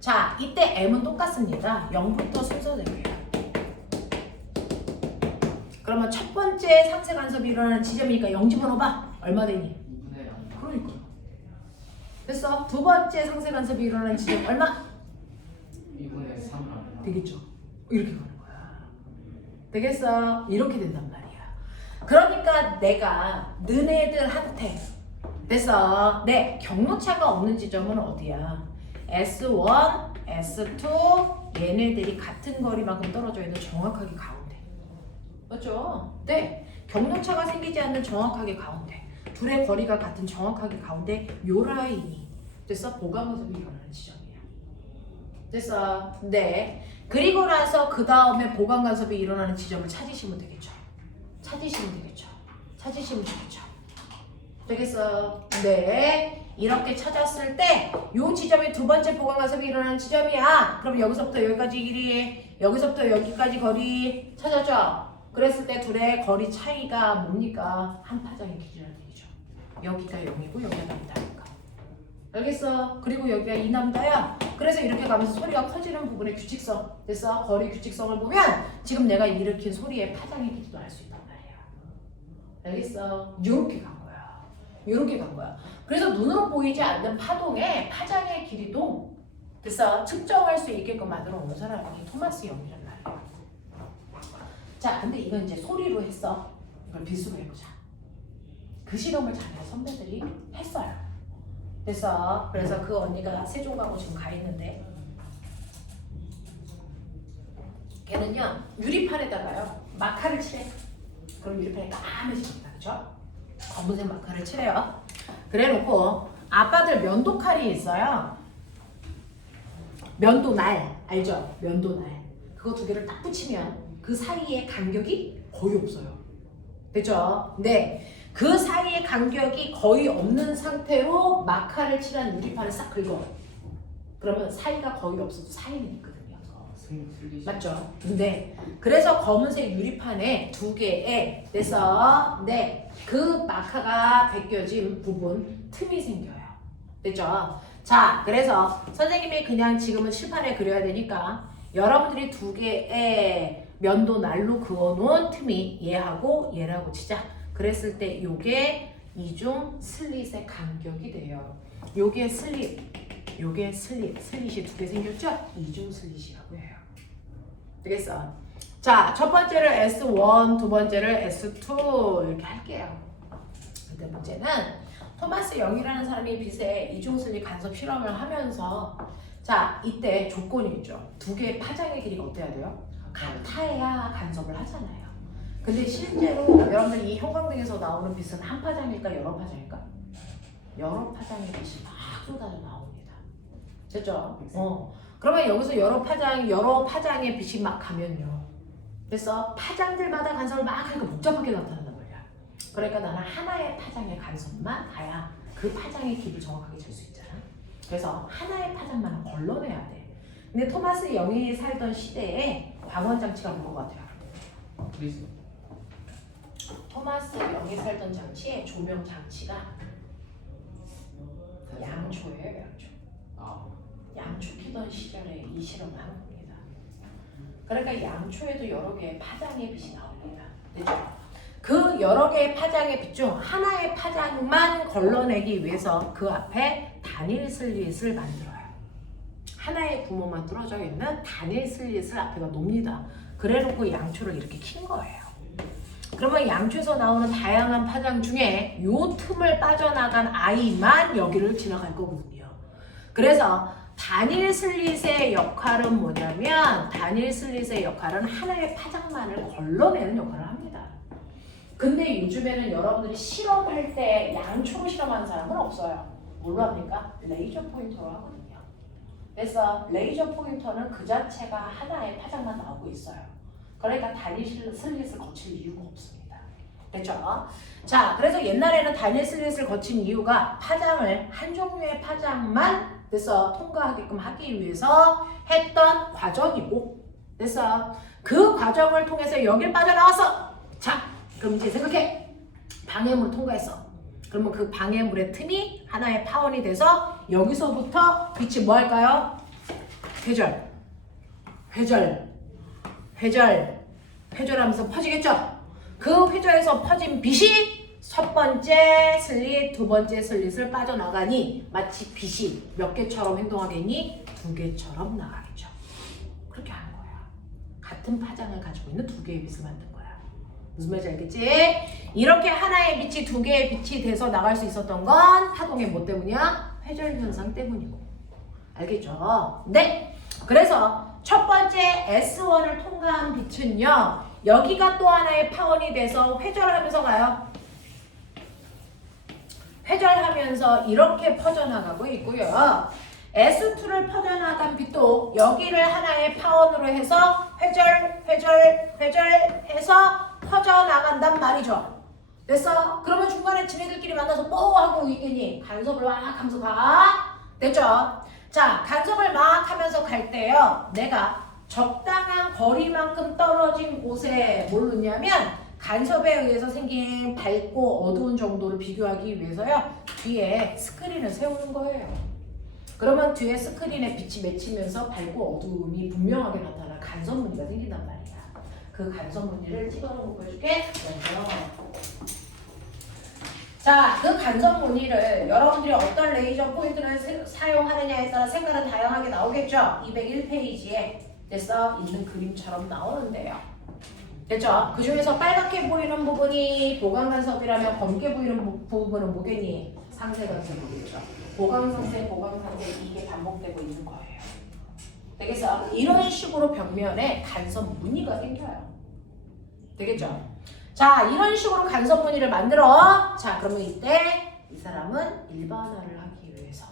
자, 이때 m은 똑같습니다. 0부터 순서대로예요. 그러면 첫 번째 상세 간섭이 일어나는 지점이니까 0 집어넣어봐. 얼마 되니? 2분의 람다 그러니까 됐어? 두 번째 상세 간섭이 일어나는 지점 얼마? 2분의 3을 합니다. 되겠죠? 이렇게 가는 거야. 되겠어? 이렇게 된단 말이야. 그러니까 내가 너네들한테 됐어? 네, 경로차가 없는 지점은 어디야? S1, S2 얘네들이 같은 거리만큼 떨어져 있는 정확하게 가운데. 맞죠? 네, 경로차가 생기지 않는 정확하게 가운데. 둘의 거리가 같은 정확하게 가운데 요 라인이 됐어? 보강모습이 일어나는 지점이야. 됐어? 네. 그리고 나서 그 다음에 보강 간섭이 일어나는 지점을 찾으시면 되겠죠. 찾으시면 되겠죠. 찾으시면 되겠죠. 되겠어? 네. 이렇게 찾았을 때 요 지점이 두 번째 보강 간섭이 일어나는 지점이야. 그럼 여기서부터 여기까지 길이, 여기서부터 여기까지 거리 찾았죠? 그랬을 때 둘의 거리 차이가 뭡니까? 한 파장의 길이라는 얘기죠. 여기가 0이고 여기가 남다니까. 알겠어? 그리고 여기가 2남다야. 그래서 이렇게 가면서 소리가 커지는 부분의 규칙성. 됐어? 거리 규칙성을 보면 지금 내가 일으킨 소리의 파장의 길이도 알 수 있단 말이야. 알겠어? 요렇게 간 거야. 요렇게 간 거야. 그래서 눈으로 보이지 않는 파동의 파장의 길이도 됐어? 측정할 수 있게끔 만들어 놓은 사람이 토마스 영이란 말이야. 자, 근데 이건 이제 소리로 했어. 이걸 빛으로 해보자. 그 실험을 자네 선배들이 했어요. 됐어? 그래서 그 언니가 세종가고 지금 가 있는데 걔는요 유리판에다가요 마카를 칠해. 그럼 유리판이 까매집니다. 그쵸? 검은색 마카를 칠해요. 그래 놓고 아빠들 면도칼이 있어요. 면도날 알죠? 면도날 그거 두 개를 딱 붙이면 그 사이에 간격이 거의 없어요. 됐죠? 네. 그 사이의 간격이 거의 없는 상태로 마카를 칠한 유리판을 싹 긁어. 그러면 사이가 거의 없어도 사이는 있거든요. 맞죠? 네. 그래서 검은색 유리판에 두 개에 그래서 네, 그 마카가 벗겨진 부분 틈이 생겨요. 됐죠? 자, 그래서 선생님이 그냥 지금은 칠판에 그려야 되니까 여러분들이 두 개의 면도 날로 그어놓은 틈이 얘하고 얘라고 치자. 그랬을 때 요게 이중 슬릿의 간격이 돼요. 요게 슬릿, 요게 슬릿이 두 개 생겼죠? 이중 슬릿이라고 해요. 되겠어? 자, 첫 번째를 S1, 두 번째를 S2 이렇게 할게요. 근데 문제는 토마스 영이라는 사람이 빛의 이중 슬릿 간섭 실험을 하면서 자, 이때 조건이 있죠. 두 개의 파장의 길이가 어때야 돼요? 같아야 간섭을 하잖아요. 근데 실제로 여러분들 이 형광등에서 나오는 빛은 한 파장일까 여러 파장일까? 여러 파장의 빛이 막 쏟아져 나옵니다. 됐죠? 그러면 여기서 여러 파장의 빛이 막 가면요. 그래서 파장들마다 간섭을 막 하니까 복잡하게 나타난단 말이야. 그러니까 나는 하나의 파장의 간섭만 가야 그 파장의 길을 정확하게 잴 수 있잖아. 그래서 하나의 파장만 걸러내야 돼. 근데 토마스 영이 살던 시대에 광원 장치가 뭐 같아요? 그리스. 토마스 영이 살던 장치에 조명 장치가 양초예요, 양초. 양초 피던 시절에 이 실험을 한 겁니다. 그러니까 양초에도 여러 개의 파장의 빛이 나옵니다. 그렇죠? 그 여러 개의 파장의 빛 중 하나의 파장만 걸러내기 위해서 그 앞에 단일 슬릿을 만들어요. 하나의 구멍만 뚫어져 있는 단일 슬릿을 앞에다 놓습니다. 그래놓고 양초를 이렇게 킨 거예요. 그러면 양초에서 나오는 다양한 파장 중에 요 틈을 빠져나간 아이만 여기를 지나갈 거거든요. 그래서 단일 슬릿의 역할은 뭐냐면 단일 슬릿의 역할은 하나의 파장만을 걸러내는 역할을 합니다. 근데 요즘에는 여러분들이 실험할 때 양초로 실험하는 사람은 없어요. 뭘로 합니까? 레이저 포인터로 하거든요. 그래서 레이저 포인터는 그 자체가 하나의 파장만 나오고 있어요. 그러니까 단일 슬릿을 거칠 이유가 없습니다. 됐죠? 자, 그래서 옛날에는 단일 슬릿을 거친 이유가 파장을 한 종류의 파장만 됐어 통과하게끔 하기 위해서 했던 과정이고 됐어 그 과정을 통해서 여길 빠져나왔어. 자, 그럼 이제 생각해. 방해물을 통과했어. 그러면 그 방해물의 틈이 하나의 파원이 돼서 여기서부터 빛이 뭐 할까요? 회절하면서 퍼지겠죠? 그 회절에서 퍼진 빛이 첫 번째 슬릿, 두 번째 슬릿을 빠져나가니 마치 빛이 몇 개처럼 행동하겠니? 두 개처럼 나가겠죠. 그렇게 하는 거야. 같은 파장을 가지고 있는 두 개의 빛을 만든 거야. 무슨 말인지 알겠지? 이렇게 하나의 빛이 두 개의 빛이 돼서 나갈 수 있었던 건 파동의 뭐 때문이야? 회절 현상 때문이고. 알겠죠? 네. 그래서 첫 번째 S1을 통과한 빛은요. 여기가 또 하나의 파원이 돼서 회절하면서 가요. 회절하면서 이렇게 퍼져나가고 있고요. S2를 퍼져나간 빛도 여기를 하나의 파원으로 해서 회절해서 퍼져나간단 말이죠. 됐어? 그러면 중간에 지네들끼리 만나서 뭐 하고 있겠니? 간섭을 막 하면서 가. 됐죠? 자, 간섭을 막 하면서 갈 때요. 내가 적당한 거리만큼 떨어진 곳에 뭘 놓냐면 간섭에 의해서 생긴 밝고 어두운 정도를 비교하기 위해서요. 뒤에 스크린을 세우는 거예요. 그러면 뒤에 스크린에 빛이 맺히면서 밝고 어두움이 분명하게 나타나 간섭 무늬가 생긴단 말이야. 그 간섭 무늬를 찍어놓은 거 보여줄게. 자, 그 간섭 무늬를 여러분들이 어떤 레이저 포인트를 사용하느냐에 따라 색깔은 다양하게 나오겠죠? 201페이지에 됐어? 있는 그림처럼 나오는데요. 됐죠? 그 중에서 빨갛게 보이는 부분이 보강간섭이라면 검게 보이는 부분은 뭐겠니? 상세간섭이겠죠. 보강상세, 이게 반복되고 있는 거예요. 되겠어? 이런 식으로 벽면에 간섭 무늬가 생겨요. 되겠죠? 자, 이런 식으로 간섭 무늬를 만들어. 자, 그러면 이때 이 사람은 일반화를 하기 위해서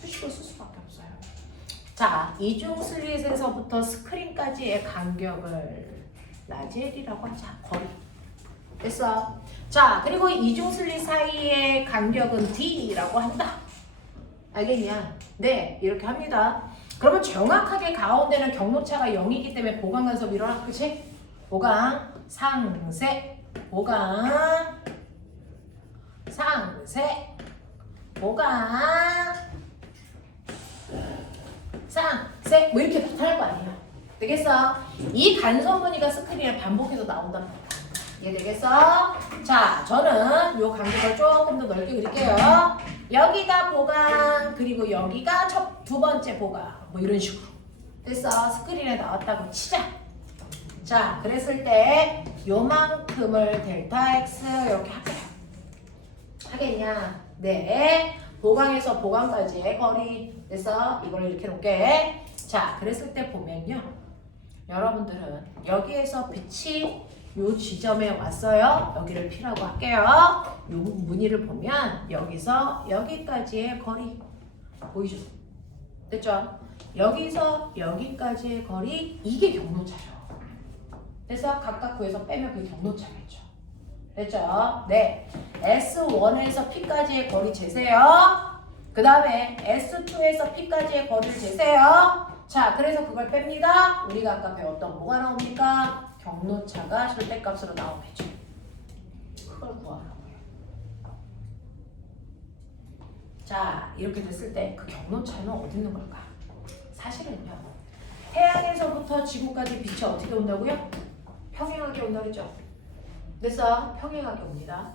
수식을 쓸 수밖에 없어요. 자, 이중 슬릿에서부터 스크린까지의 간격을 라젤이라고 하자. 거리. 됐어? 자, 그리고 이중 슬릿 사이의 간격은 D라고 한다. 알겠냐? 네, 이렇게 합니다. 그러면 정확하게 가운데는 경로차가 0이기 때문에 보강 간섭이 일어나. 그치? 보강, 상세, 보강, 상세, 보강, 상세 뭐 이렇게 나타날 거 아니야. 되겠어? 이 간섭 무늬가 스크린에 반복해서 나온단 말이야. 이해되겠어? 자, 저는 요 간격을 조금 더 넓게 그릴게요. 여기가 보강, 그리고 여기가 두 번째 보강. 뭐 이런 식으로. 됐어? 스크린에 나왔다고 치자. 자, 그랬을 때 요만큼을 델타 X 이렇게 할게요. 하겠냐? 네. 보강에서 보강까지의 거리. 됐어? 이걸 이렇게 놓을게. 자, 그랬을 때 보면요. 여러분들은 여기에서 빛이 요 지점에 왔어요. 여기를 P라고 할게요. 요 무늬를 보면 여기서 여기까지의 거리 보이죠? 됐죠? 여기서 여기까지의 거리 이게 경로차죠. 그래서 각각 구에서 빼면 그게 경로차겠죠. 됐죠? 네. S1에서 P까지의 거리 재세요. 그 다음에 S2에서 P까지의 거리를 재세요. 자, 그래서 그걸 뺍니다. 우리가 아까 배웠던 뭐가 나옵니까? 경로차가 절대값으로 나오겠죠. 그걸 구하라고요. 자, 이렇게 됐을 때 그 경로차는 어디 있는 걸까? 사실은요. 태양에서부터 지구까지 빛이 어떻게 온다고요? 평행하게 온다 그랬죠? 그래서 평행하게 옵니다.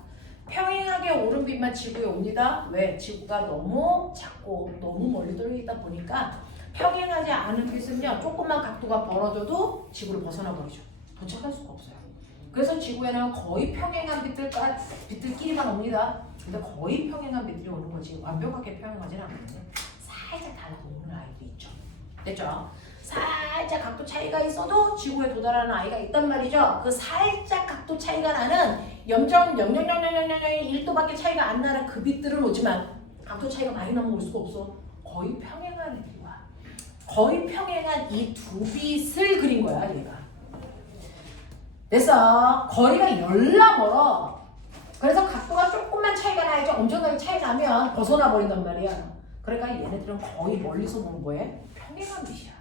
평행하게 오른 빛만 지구에 옵니다. 왜? 지구가 너무 작고 너무 멀리 떨어져 있다 보니까 평행하지 않은 빛은요. 조금만 각도가 벌어져도 지구를 벗어나 버리죠. 도착할 수가 없어요. 그래서 지구에는 거의 평행한 빛들끼리만 옵니다. 근데 거의 평행한 빛들이 오는 거지 완벽하게 평행하지는 않거든요. 살짝 달라서 오는 아이도 있죠. 됐죠? 살짝 각도 차이가 있어도 지구에 도달하는 아이가 있단 말이죠. 그 살짝 각도 차이가 나는 0.0000001도밖에 차이가 안 나는 그 빛들은 오지만 각도 차이가 많이 나면 올 수가 없어. 거의 평행한 애들이 와. 거의 평행한 이 두 빛을 그린 거야, 얘가. 됐어. 거리가 열나 멀어. 그래서 각도가 조금만 차이가 나야지 엄청나게 차이 나면 벗어나 버린단 말이야. 그러니까 얘네들은 거의 멀리서 보는 거에 평행한 빛이야.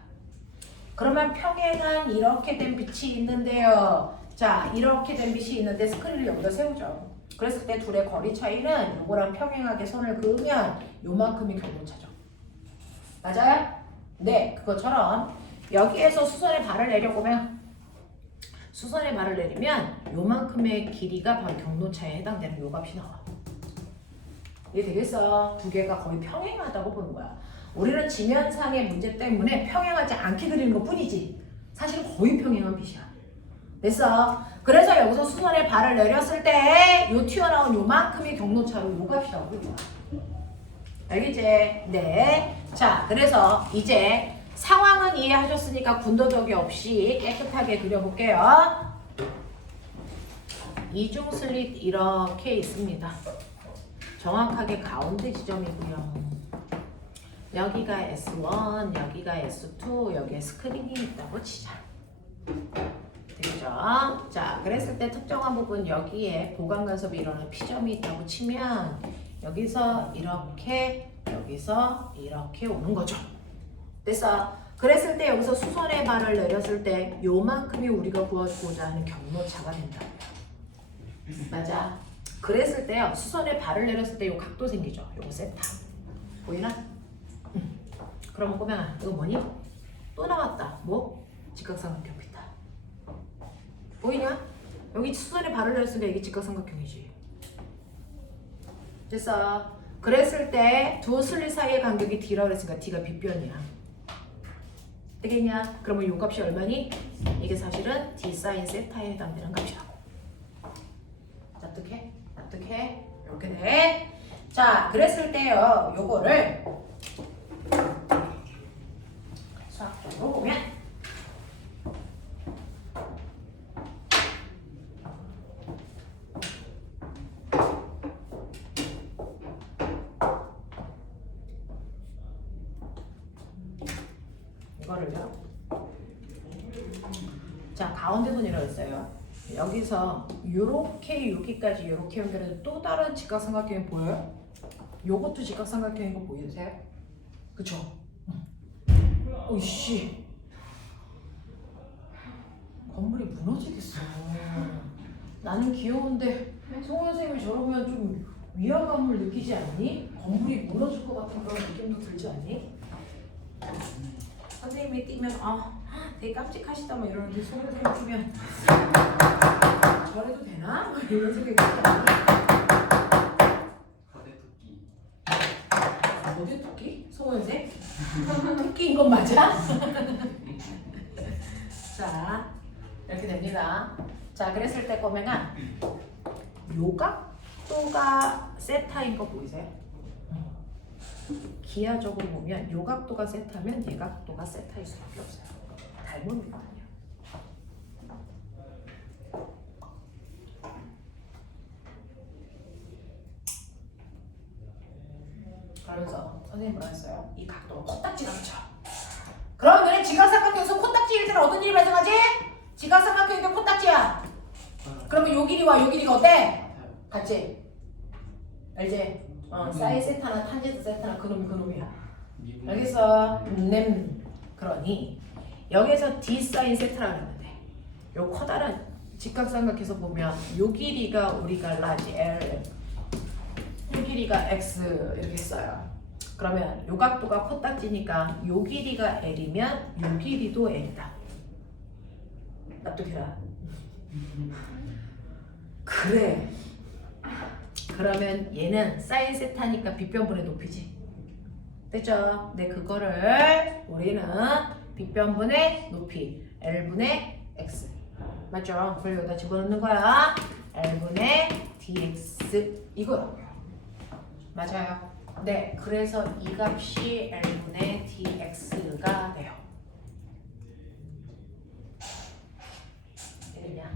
그러면 평행한 이렇게 된 빛이 있는데요. 자, 이렇게 된 빛이 있는데 스크린을 여기다 세우죠. 그랬을 때 둘의 거리 차이는 요거랑 평행하게 선을 그으면 요만큼이 경로차죠. 맞아요? 네, 그것처럼 여기에서 수선에 발을 내려보면 수선의 발을 내리면 요만큼의 길이가 바로 경로차에 해당되는 요 값이 나와. 이게 되겠어? 두 개가 거의 평행하다고 보는 거야. 우리는 지면상의 문제 때문에 평행하지 않게 그리는 것 뿐이지 사실 거의 평행한 빛이야. 됐어? 그래서 여기서 수선의 발을 내렸을 때 요 튀어나온 요만큼의 경로차로 요 값이 나오는 거야. 알겠지? 네. 자, 그래서 이제 상황은 이해하셨으니까 군더더기 없이 깨끗하게 그려볼게요. 이중 슬릿 이렇게 있습니다. 정확하게 가운데 지점이고요. 여기가 S1, 여기가 S2, 여기에 스크린이 있다고 치자. 되죠? 자, 그랬을 때 특정한 부분 여기에 보강 간섭이 일어나는 P점이 있다고 치면 여기서 이렇게, 여기서 이렇게 오는 거죠. 됐어? 그랬을 때 여기서 수선의 발을 내렸을 때 요만큼이 우리가 구하고자 하는 경로차가 된다. 맞아. 그랬을 때요, 수선의 발을 내렸을 때 요 각도 생기죠. 요거 세타. 보이나? 그럼 보면 이거 뭐니? 또 나왔다. 뭐? 직각삼각형 비타. 보이냐? 여기 수선의 발을 내렸으니까 이게 직각삼각형이지. 됐어. 그랬을 때 두 슬릿 사이의 간격이 D라고 그랬으니까 D가 빗변이야. 되겠냐? 그러면 요 값이 얼마니? 이게 사실은 D 사인 세타에 해당되는 값이라고. 납득해? 납득해? 이렇게 돼. 자, 그랬을 때요, 요거를 수학적으로 보면 이거를요. 자, 가운데 선이라고 했어요. 여기서 요렇게 여기까지 요렇게 연결해서 또 다른 직각삼각형이 보여요? 요것도 직각삼각형인 거 보이세요? 그쵸? 오이씨, 건물이 무너지겠어. 나는 귀여운데 송은 선생님이 저러면 좀 위화감을 느끼지 않니? 건물이 무너질 것 같은 그런 느낌도 들지 않니? 선생님이 뛰면 되게 깜찍하시다 막 이러는데 송은 선생님 뛰면 저래도 되나? 막 이런 생각이 들지 않니? 어디 토끼? 송은 선생? 토끼인 건 맞아? 자, 이렇게 됩니다. 자, 그랬을 때 보면은 요 각도가 세타인 거 보이세요? 기하적으로 보면 요 각도가 세타면 얘 각도가 세타일 수밖에 없어요. 닮음이거든요. 그러면서 선생님 뭐라 했어요? 이 각도가 코딱지가 그쳐. 그럼 너네 직각삼각형에서 코딱지일 때는 어떤 일이 발생하지? 직각삼각형인데 코딱지야. 그러면 요 길이와 요 길이가 어때? 같지? 알지? 사인 세타나 탄젠트 세타나 그놈이 그놈이야. 알겠어? 그러니 여기서 D 사인 세타라고 했는데 요 커다란 직각삼각해서 보면 요 길이가 우리가 라지 L, 요 길이가 X 이렇게 써요. 그러면 요 각도가 코딱지니까 요 길이가 L이면 요 길이도 L이다. 납득해라. 그래. 그러면 얘는 사인 세타니까 빗변분의 높이지. 됐죠? 네, 그거를 우리는 빗변분의 높이 L분의 X. 맞죠? 그걸 여기다 집어넣는 거야. L분의 dx 이거라고요. 맞아요. 네, 그래서 이 값이 L분의 dx가 돼요. 되겠냐?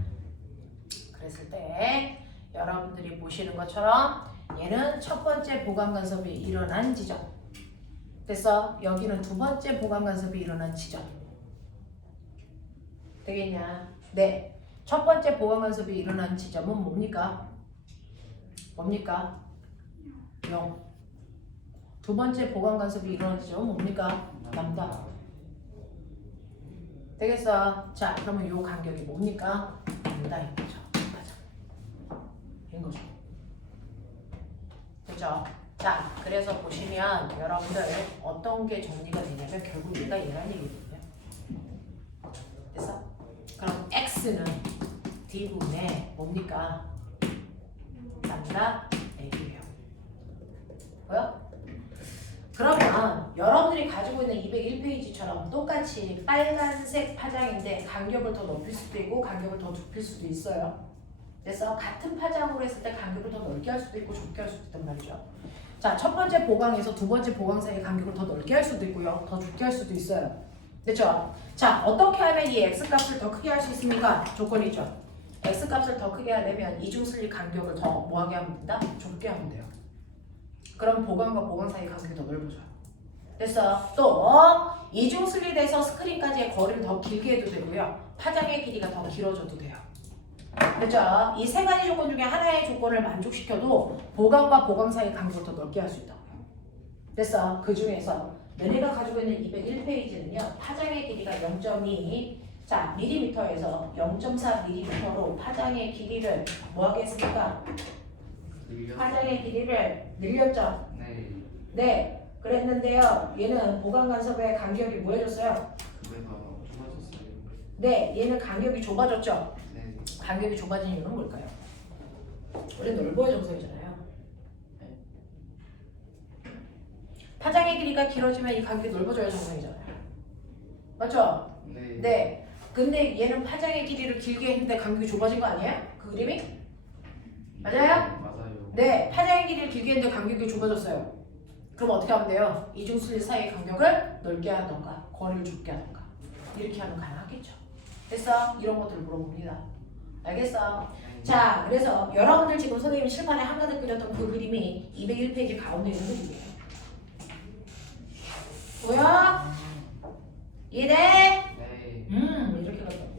그랬을 때 여러분들이 보시는 것처럼 얘는 첫 번째 보강 간섭이 일어난 지점. 됐어? 여기는 두 번째 보강 간섭이 일어난 지점. 되겠냐? 네. 첫 번째 보강 간섭이 일어난 지점은 뭡니까? 뭡니까? 0. 두 번째 보강 간섭이 일어난 지점은 뭡니까? 람다. 되겠어? 자, 그러면 요 간격이 뭡니까? 람다인 거죠. 맞아. 인 거죠. 됐죠? 자, 그래서 보시면 여러분들 어떤 게 정리가 되냐면 결국 얘가 얘라는 얘기거든요. 됐어? 그럼 x는 D분의 뭡니까? 람다 A예요. 보여? 그러면 여러분들이 가지고 있는 201페이지처럼 똑같이 빨간색 파장인데 간격을 더 높일 수도 있고 간격을 더 좁힐 수도 있어요. 그래서 같은 파장으로 했을 때 간격을 더 넓게 할 수도 있고 좁게 할 수도 있단 말이죠. 자, 첫 번째 보강에서 두 번째 보강 사이의 간격을 더 넓게 할 수도 있고요. 더 좁게 할 수도 있어요. 됐죠? 자, 어떻게 하면 이 x값을 더 크게 할 수 있습니까? 조건이죠. x값을 더 크게 하려면 이중슬립 간격을 더 뭐하게 하면 된다? 좁게 하면 돼요. 그럼 보강과 보강 사이 간격이 더 넓어져요. 됐어. 또 이중슬립에서 스크린까지의 거리를 더 길게 해도 되고요. 파장의 길이가 더 길어져도 돼요. 됐죠? 이 세 가지 조건 중에 하나의 조건을 만족시켜도 보강과 보강 사이 간격을 더 넓게 할 수 있다고요. 됐어. 그 중에서 너네가 가지고 있는 201페이지는요. 파장의 길이가 0.2 자, 밀리미터에서 0.4mm로 파장의 길이를 뭐하게 했습니까? 파장의 길이를 늘렸죠? 네. 네, 그랬는데요. 얘는 보강 간섭의 간격이 뭐 해줬어요? 그거가 좁아졌어요. 네, 얘는 간격이 좁아졌죠? 네. 간격이 좁아진 이유는 뭘까요? 원래 넓어야 정석이잖아요. 네. 파장의 길이가 길어지면 이 간격이 넓어져야 정석이잖아요. 맞죠? 네. 네. 근데 얘는 파장의 길이를 길게 했는데 간격이 좁아진 거 아니에요? 그 그림이? 맞아요? 맞아요. 네, 파장의 길이를 길게 했는데 간격이 좁아졌어요. 그럼 어떻게 하면 돼요? 이중슬립 사이의 간격을 넓게 하던가 거리를 좁게 하던가 이렇게 하면 가능하겠죠. 됐어? 이런 것들을 물어봅니다. 알겠어? 자, 그래서 여러분들 지금 선생님이 칠판에 한가득 그렸던 그 그림이 201페이지 가운데 있는 그림이에요. 보여? 이해돼? 네. 이렇게 갔다고.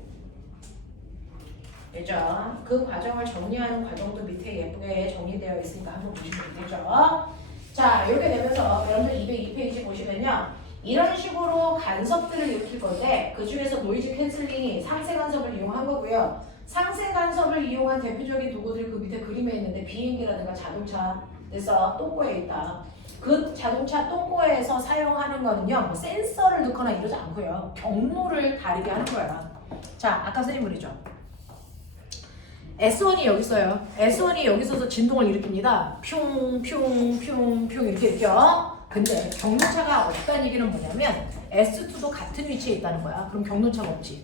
되죠? 그 과정을 정리하는 과정도 밑에 예쁘게 정리되어 있으니까 한번 보시면 되죠? 자, 이렇게 되면서 여러분들 202페이지 보시면요. 이런 식으로 간섭들을 일으킬 건데 그 중에서 노이즈 캔슬링이 상세 간섭을 이용한 거고요. 상세 간섭을 이용한 대표적인 도구들이 그 밑에 그림에 있는데 비행기라든가 자동차 됐어? 똥꼬에 있다. 그 자동차 똥꼬에서 사용하는 거는요. 뭐 센서를 넣거나 이러지 않고요. 경로를 다르게 하는 거야. 자, 아까 선생님 그랬죠? S1이 여기 있어요. S1이 여기 있어서 진동을 일으킵니다. 퓨 이렇게 일으켜. 근데 경로차가 없다는 얘기는 뭐냐면 S2도 같은 위치에 있다는 거야. 그럼 경로차가 없지.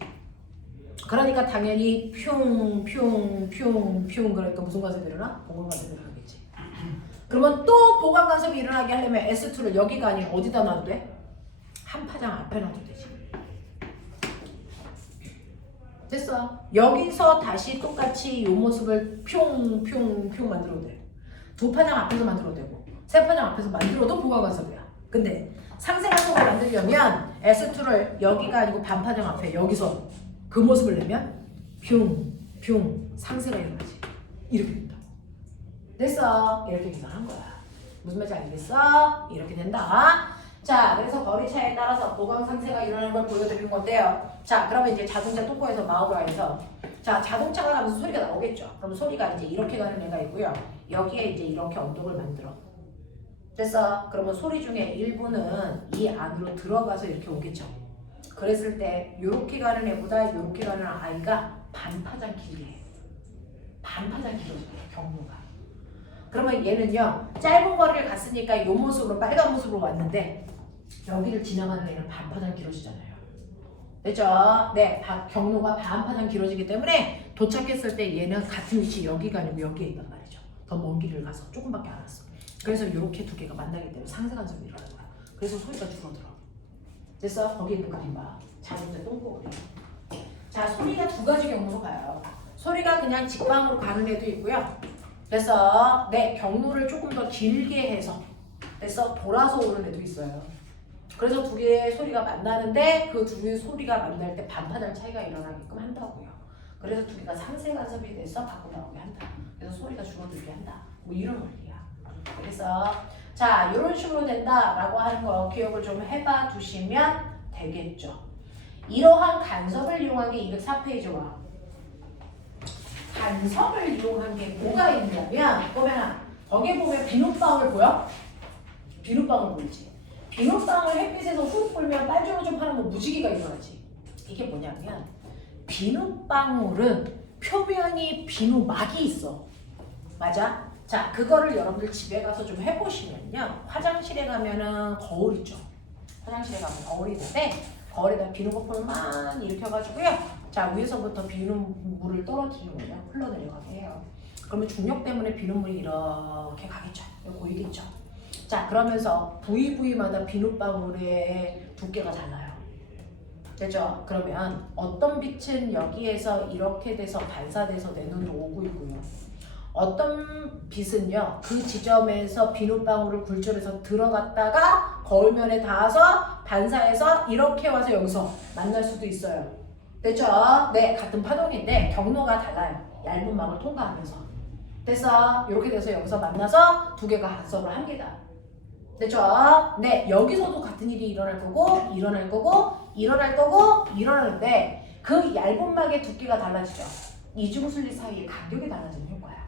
그러니까 당연히 그러니까 무슨 간섭이 일어나? 보강 간섭이 일어나겠지. 그러면 또 보강 간섭이 일어나게 하려면 S2를 여기가 아니라 어디다 놔도 돼? 한 파장 앞에 놔도 되지. 됐어. 여기서 다시 똑같이 이 모습을 뿅 만들어도 돼. 두 파장 앞에서 만들어도 되고 세 파장 앞에서 만들어도 보강 간섭이야. 근데 상세 간섭을 만들려면 S2를 여기가 아니고 반 파장 앞에 여기서 그 모습을 내면 뿅 상세가 일어나지. 이렇게 된다고. 됐어. 이렇게 계산한 거야. 무슨 말인지 알겠어? 이렇게 된다. 자, 그래서 거리차에 따라서 보강 상세가 일어나는 걸 보여드리는 건데요. 자, 그러면 이제 자동차 똥꼬에서 마우라에서 자, 자동차가 가면서 소리가 나오겠죠. 그럼 소리가 이제 이렇게 가는 애가 있고요. 여기에 이제 이렇게 언덕을 만들어. 됐어? 그러면 소리 중에 일부는 이 안으로 들어가서 이렇게 오겠죠. 그랬을 때 이렇게 가는 애보다 이렇게 가는 아이가 반파장 길게 해. 반파장 길어져요. 경로가. 그러면 얘는요. 짧은 거리를 갔으니까 이 모습으로 빨간 모습으로 왔는데 여기를 지나가는 애는 반파장 길어지잖아요. 됐죠? 네. 경로가 반파장 길어지기 때문에 도착했을 때 얘는 같은 위치 여기가 아니고 여기에 있단 말이죠. 더 먼 길을 가서 조금밖에 안 왔어. 그래서 이렇게 두 개가 만나기 때문에 상세 간섭이 일어나는 거야. 그래서 소리가 줄어들어. 됐어? 거기 있는 그림 봐. 자동차 똥꼬리. 자, 소리가 두 가지 경로로 가요. 소리가 그냥 직방으로 가는 애도 있고요. 그래서 네, 경로를 조금 더 길게 해서 그래서 돌아서 오는 애도 있어요. 그래서 두 개의 소리가 만나는데 그 두 개의 소리가 만날 때 반파장 차이가 일어나게끔 한다고요. 그래서 두 개가 상세 간섭이 돼서 밖으로 나오게 한다. 그래서 소리가 줄어들게 한다. 뭐 이런 원리야. 그래서 자, 이런 식으로 된다라고 하는 거 기억을 좀 해봐 두시면 되겠죠. 이러한 간섭을 이용한 게 204페이지와 간섭을 이용한 게 뭐가 있냐면 보면 거기에 보면 비눗방울 보여? 비눗방울 보이지? 비눗방울 햇빛에서 훅 불면 빨주노초 파는 거 무지개가 일어나지. 이게 뭐냐면 비눗방울은 표면이 비누막이 있어. 맞아? 자, 그거를 여러분들 집에 가서 좀 해보시면요. 화장실에 가면은 거울 있죠. 화장실에 가면 거울이 있는데 거울에다 비누 거품을 많이 일으켜가지고요. 자, 위에서부터 비누물을 떨어뜨리는 거예요. 흘러내려가게 해요. 그러면 중력 때문에 비누물이 이렇게 가겠죠. 보이겠죠. 자, 그러면서 부위마다 비누방울의 두께가 달라요. 됐죠? 그러면 어떤 빛은 여기에서 이렇게 돼서 반사돼서 내 눈으로 오고 있고요. 어떤 빛은요, 그 지점에서 비누방울을 굴절해서 들어갔다가 거울면에 닿아서 반사해서 이렇게 와서 여기서 만날 수도 있어요. 됐죠? 네, 같은 파동인데 경로가 달라요. 얇은 막을 통과하면서. 됐어? 이렇게 돼서 여기서 만나서 두 개가 간섭을 합니다. 됐죠? 네, 여기서도 같은 일이 일어날 거고, 일어나는데 그 얇은 막의 두께가 달라지죠. 이중슬리 사이의 간격이 달라지는 효과야.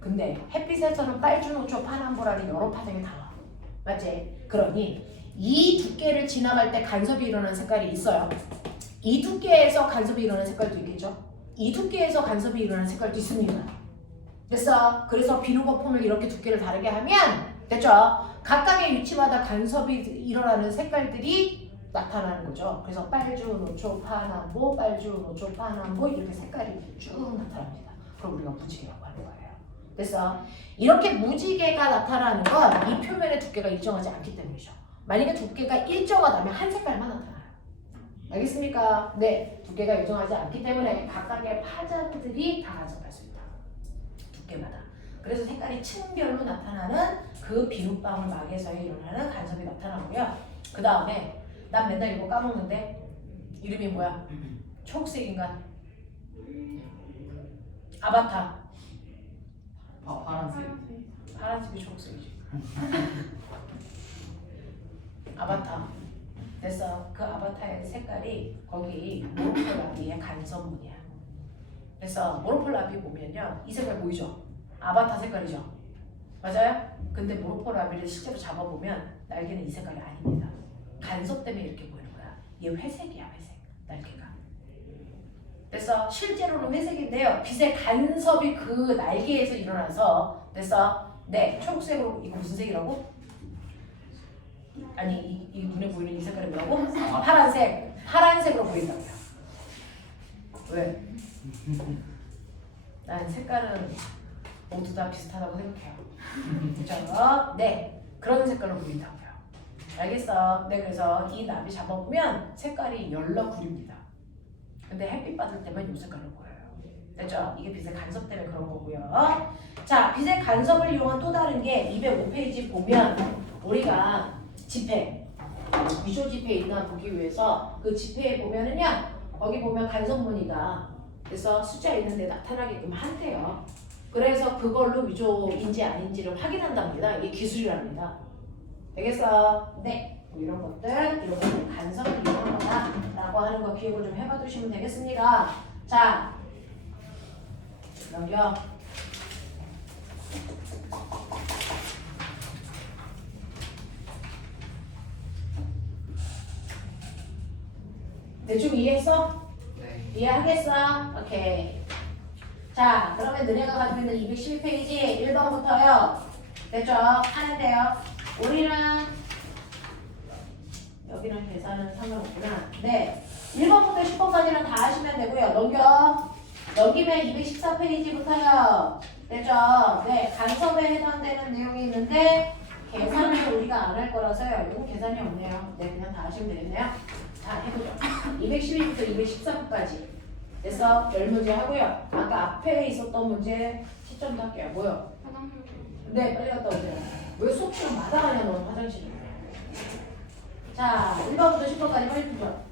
근데 햇빛에서는 빨주노초, 파남보라는 여러 파동이 달라. 맞지? 그러니 이 두께를 지나갈 때 간섭이 일어나는 색깔이 있어요. 이 두께에서 간섭이 일어나는 색깔도 있겠죠? 이 두께에서 간섭이 일어나는 색깔도 있습니다. 됐어? 그래서 비누 거품을 이렇게 두께를 다르게 하면 됐죠? 각각의 위치마다 간섭이 일어나는 색깔들이 나타나는 거죠. 그래서 빨주, 노초, 파남보, 빨주, 노초, 파남보 이렇게 색깔이 쭉 나타납니다. 그럼 우리가 무지개라고 하는 거예요. 됐어? 이렇게 무지개가 나타나는 건 이 표면의 두께가 일정하지 않기 때문이죠. 만약에 두께가 일정하다면 한 색깔만 나타나요. 알겠습니까? 네, 두께가 일정하지 않기 때문에 각각의 파장들이 다 간섭할 수 있다. 두께마다. 그래서 색깔이 층별로 나타나는 그 비눗방울 막에서 일어나는 간섭이 나타나고요. 그 다음에 난 맨날 이거 까먹는데 이름이 뭐야? 초록색 인간 아바타. 파란색. 파란색이 초록색이지. 아바타. 됐어. 그 아바타의 색깔이 거기 모로폴라비의 간섭문이야. 그래서 모로폴라비 보면요, 이 색깔 보이죠? 아바타 색깔이죠. 맞아요? 근데 모로폴라비를 실제로 잡아보면 날개는 이 색깔이 아닙니다. 간섭 때문에 이렇게 보이는 거야. 얘 회색이야, 회색. 날개가. 됐어? 실제로는 회색인데요. 빛의 간섭이 그 날개에서 일어나서 됐어? 네, 초록색으로. 이거 무슨 색이라고? 아니, 이 눈에 보이는 이 색깔이 뭐라고? 파란색. 파란색으로 보인다고요. 왜? 난 색깔은 모두 다 비슷하다고 생각해요. 그렇죠? 네, 그런 색깔로 보인다고요. 알겠어? 네, 그래서 이 나비 잡아보면 색깔이 열러구립니다. 근데 햇빛 받을 때만 이 색깔로 보여요. 됐죠? 이게 빛의 간섭 때문에 그런 거고요. 자, 빛의 간섭을 이용한 또 다른 게 205페이지 보면 우리가 지폐, 위조 지폐 있나 보기 위해서 그 지폐에 보면은요, 거기 보면 간섭문이다. 그래서 숫자 있는데 나타나게끔 한대요. 그래서 그걸로 위조인지 아닌지를 확인한답니다. 이게 기술이랍니다. 되겠어? 네. 뭐 이런 것들 간섭을 이용한 거다라고 하는 거 기억을 좀 해봐 두시면 되겠습니다. 자, 넘겨. 대충 이해했어? 네. 이해하겠어? 오케이. 자, 그러면 너네가 가지고 있는 212페이지 1번부터요. 됐죠? 하는데요. 우리는 여기는 계산은 상관없구나. 네. 1번부터 10번까지는 다 하시면 되고요. 넘기면 214페이지부터요. 됐죠? 네. 간섭에 해당되는 내용이 있는데 계산을 우리가 안 할 거라서요. 이거 계산이 없네요. 네. 그냥 다 하시면 되겠네요. 자, 해보죠. 212부터 214까지. 됐어? 열 문제 하고요. 아까 앞에 있었던 문제 시점도 할게요. 뭐요? 네, 빨리 갔다 오세요. 왜 수업 시간 마다하냐, 너는 화장실에. 자, 1번부터 10번까지 빨리 풀죠.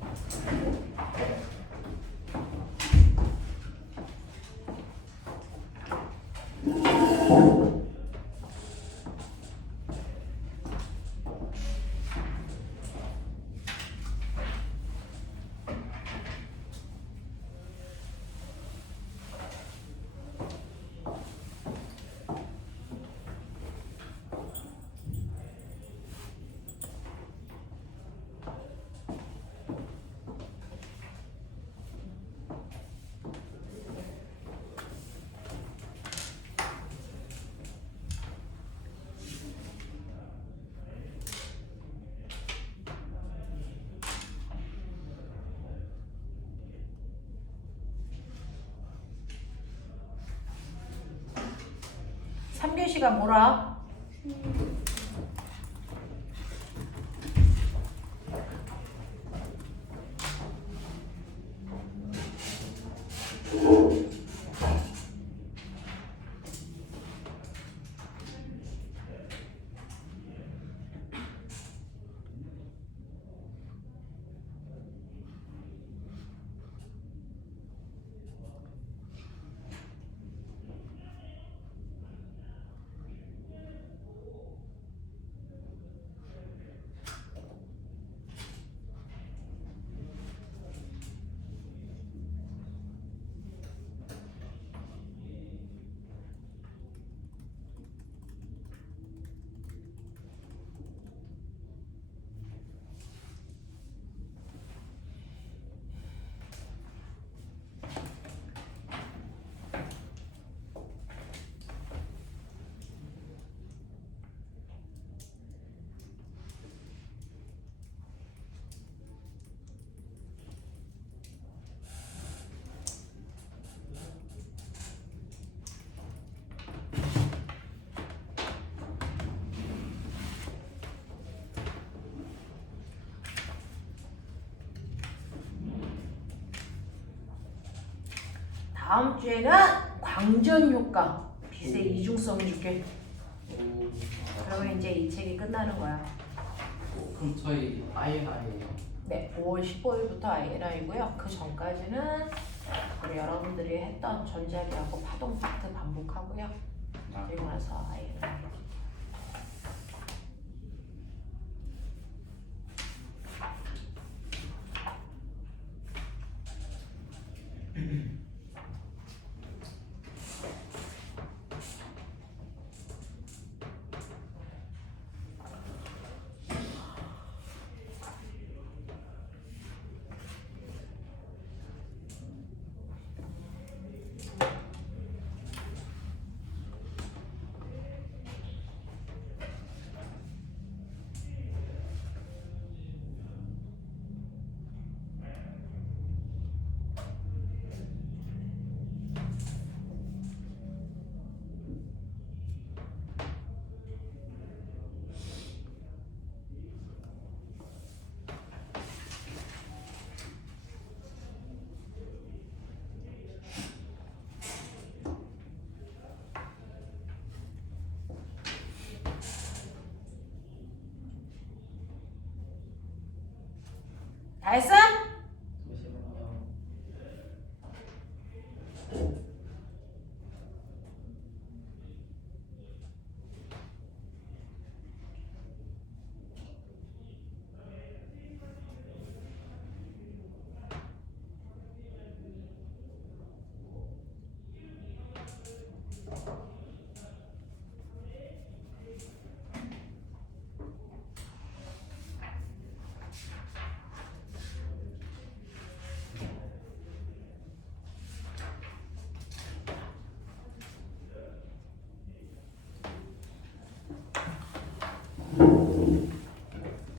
3교시가 뭐라? 다음 주에는 광전 효과 빛의 이중성 줄게. 그러면 이제 이 책이 끝나는 거야. 그럼 저희 INI예요. 네, 5월 15일부터 INI고요. 그 전까지는 우리 여러분들이 했던 전자기하고 파동 파트 반복하고요. 그리고 나서 INI. 다 했어?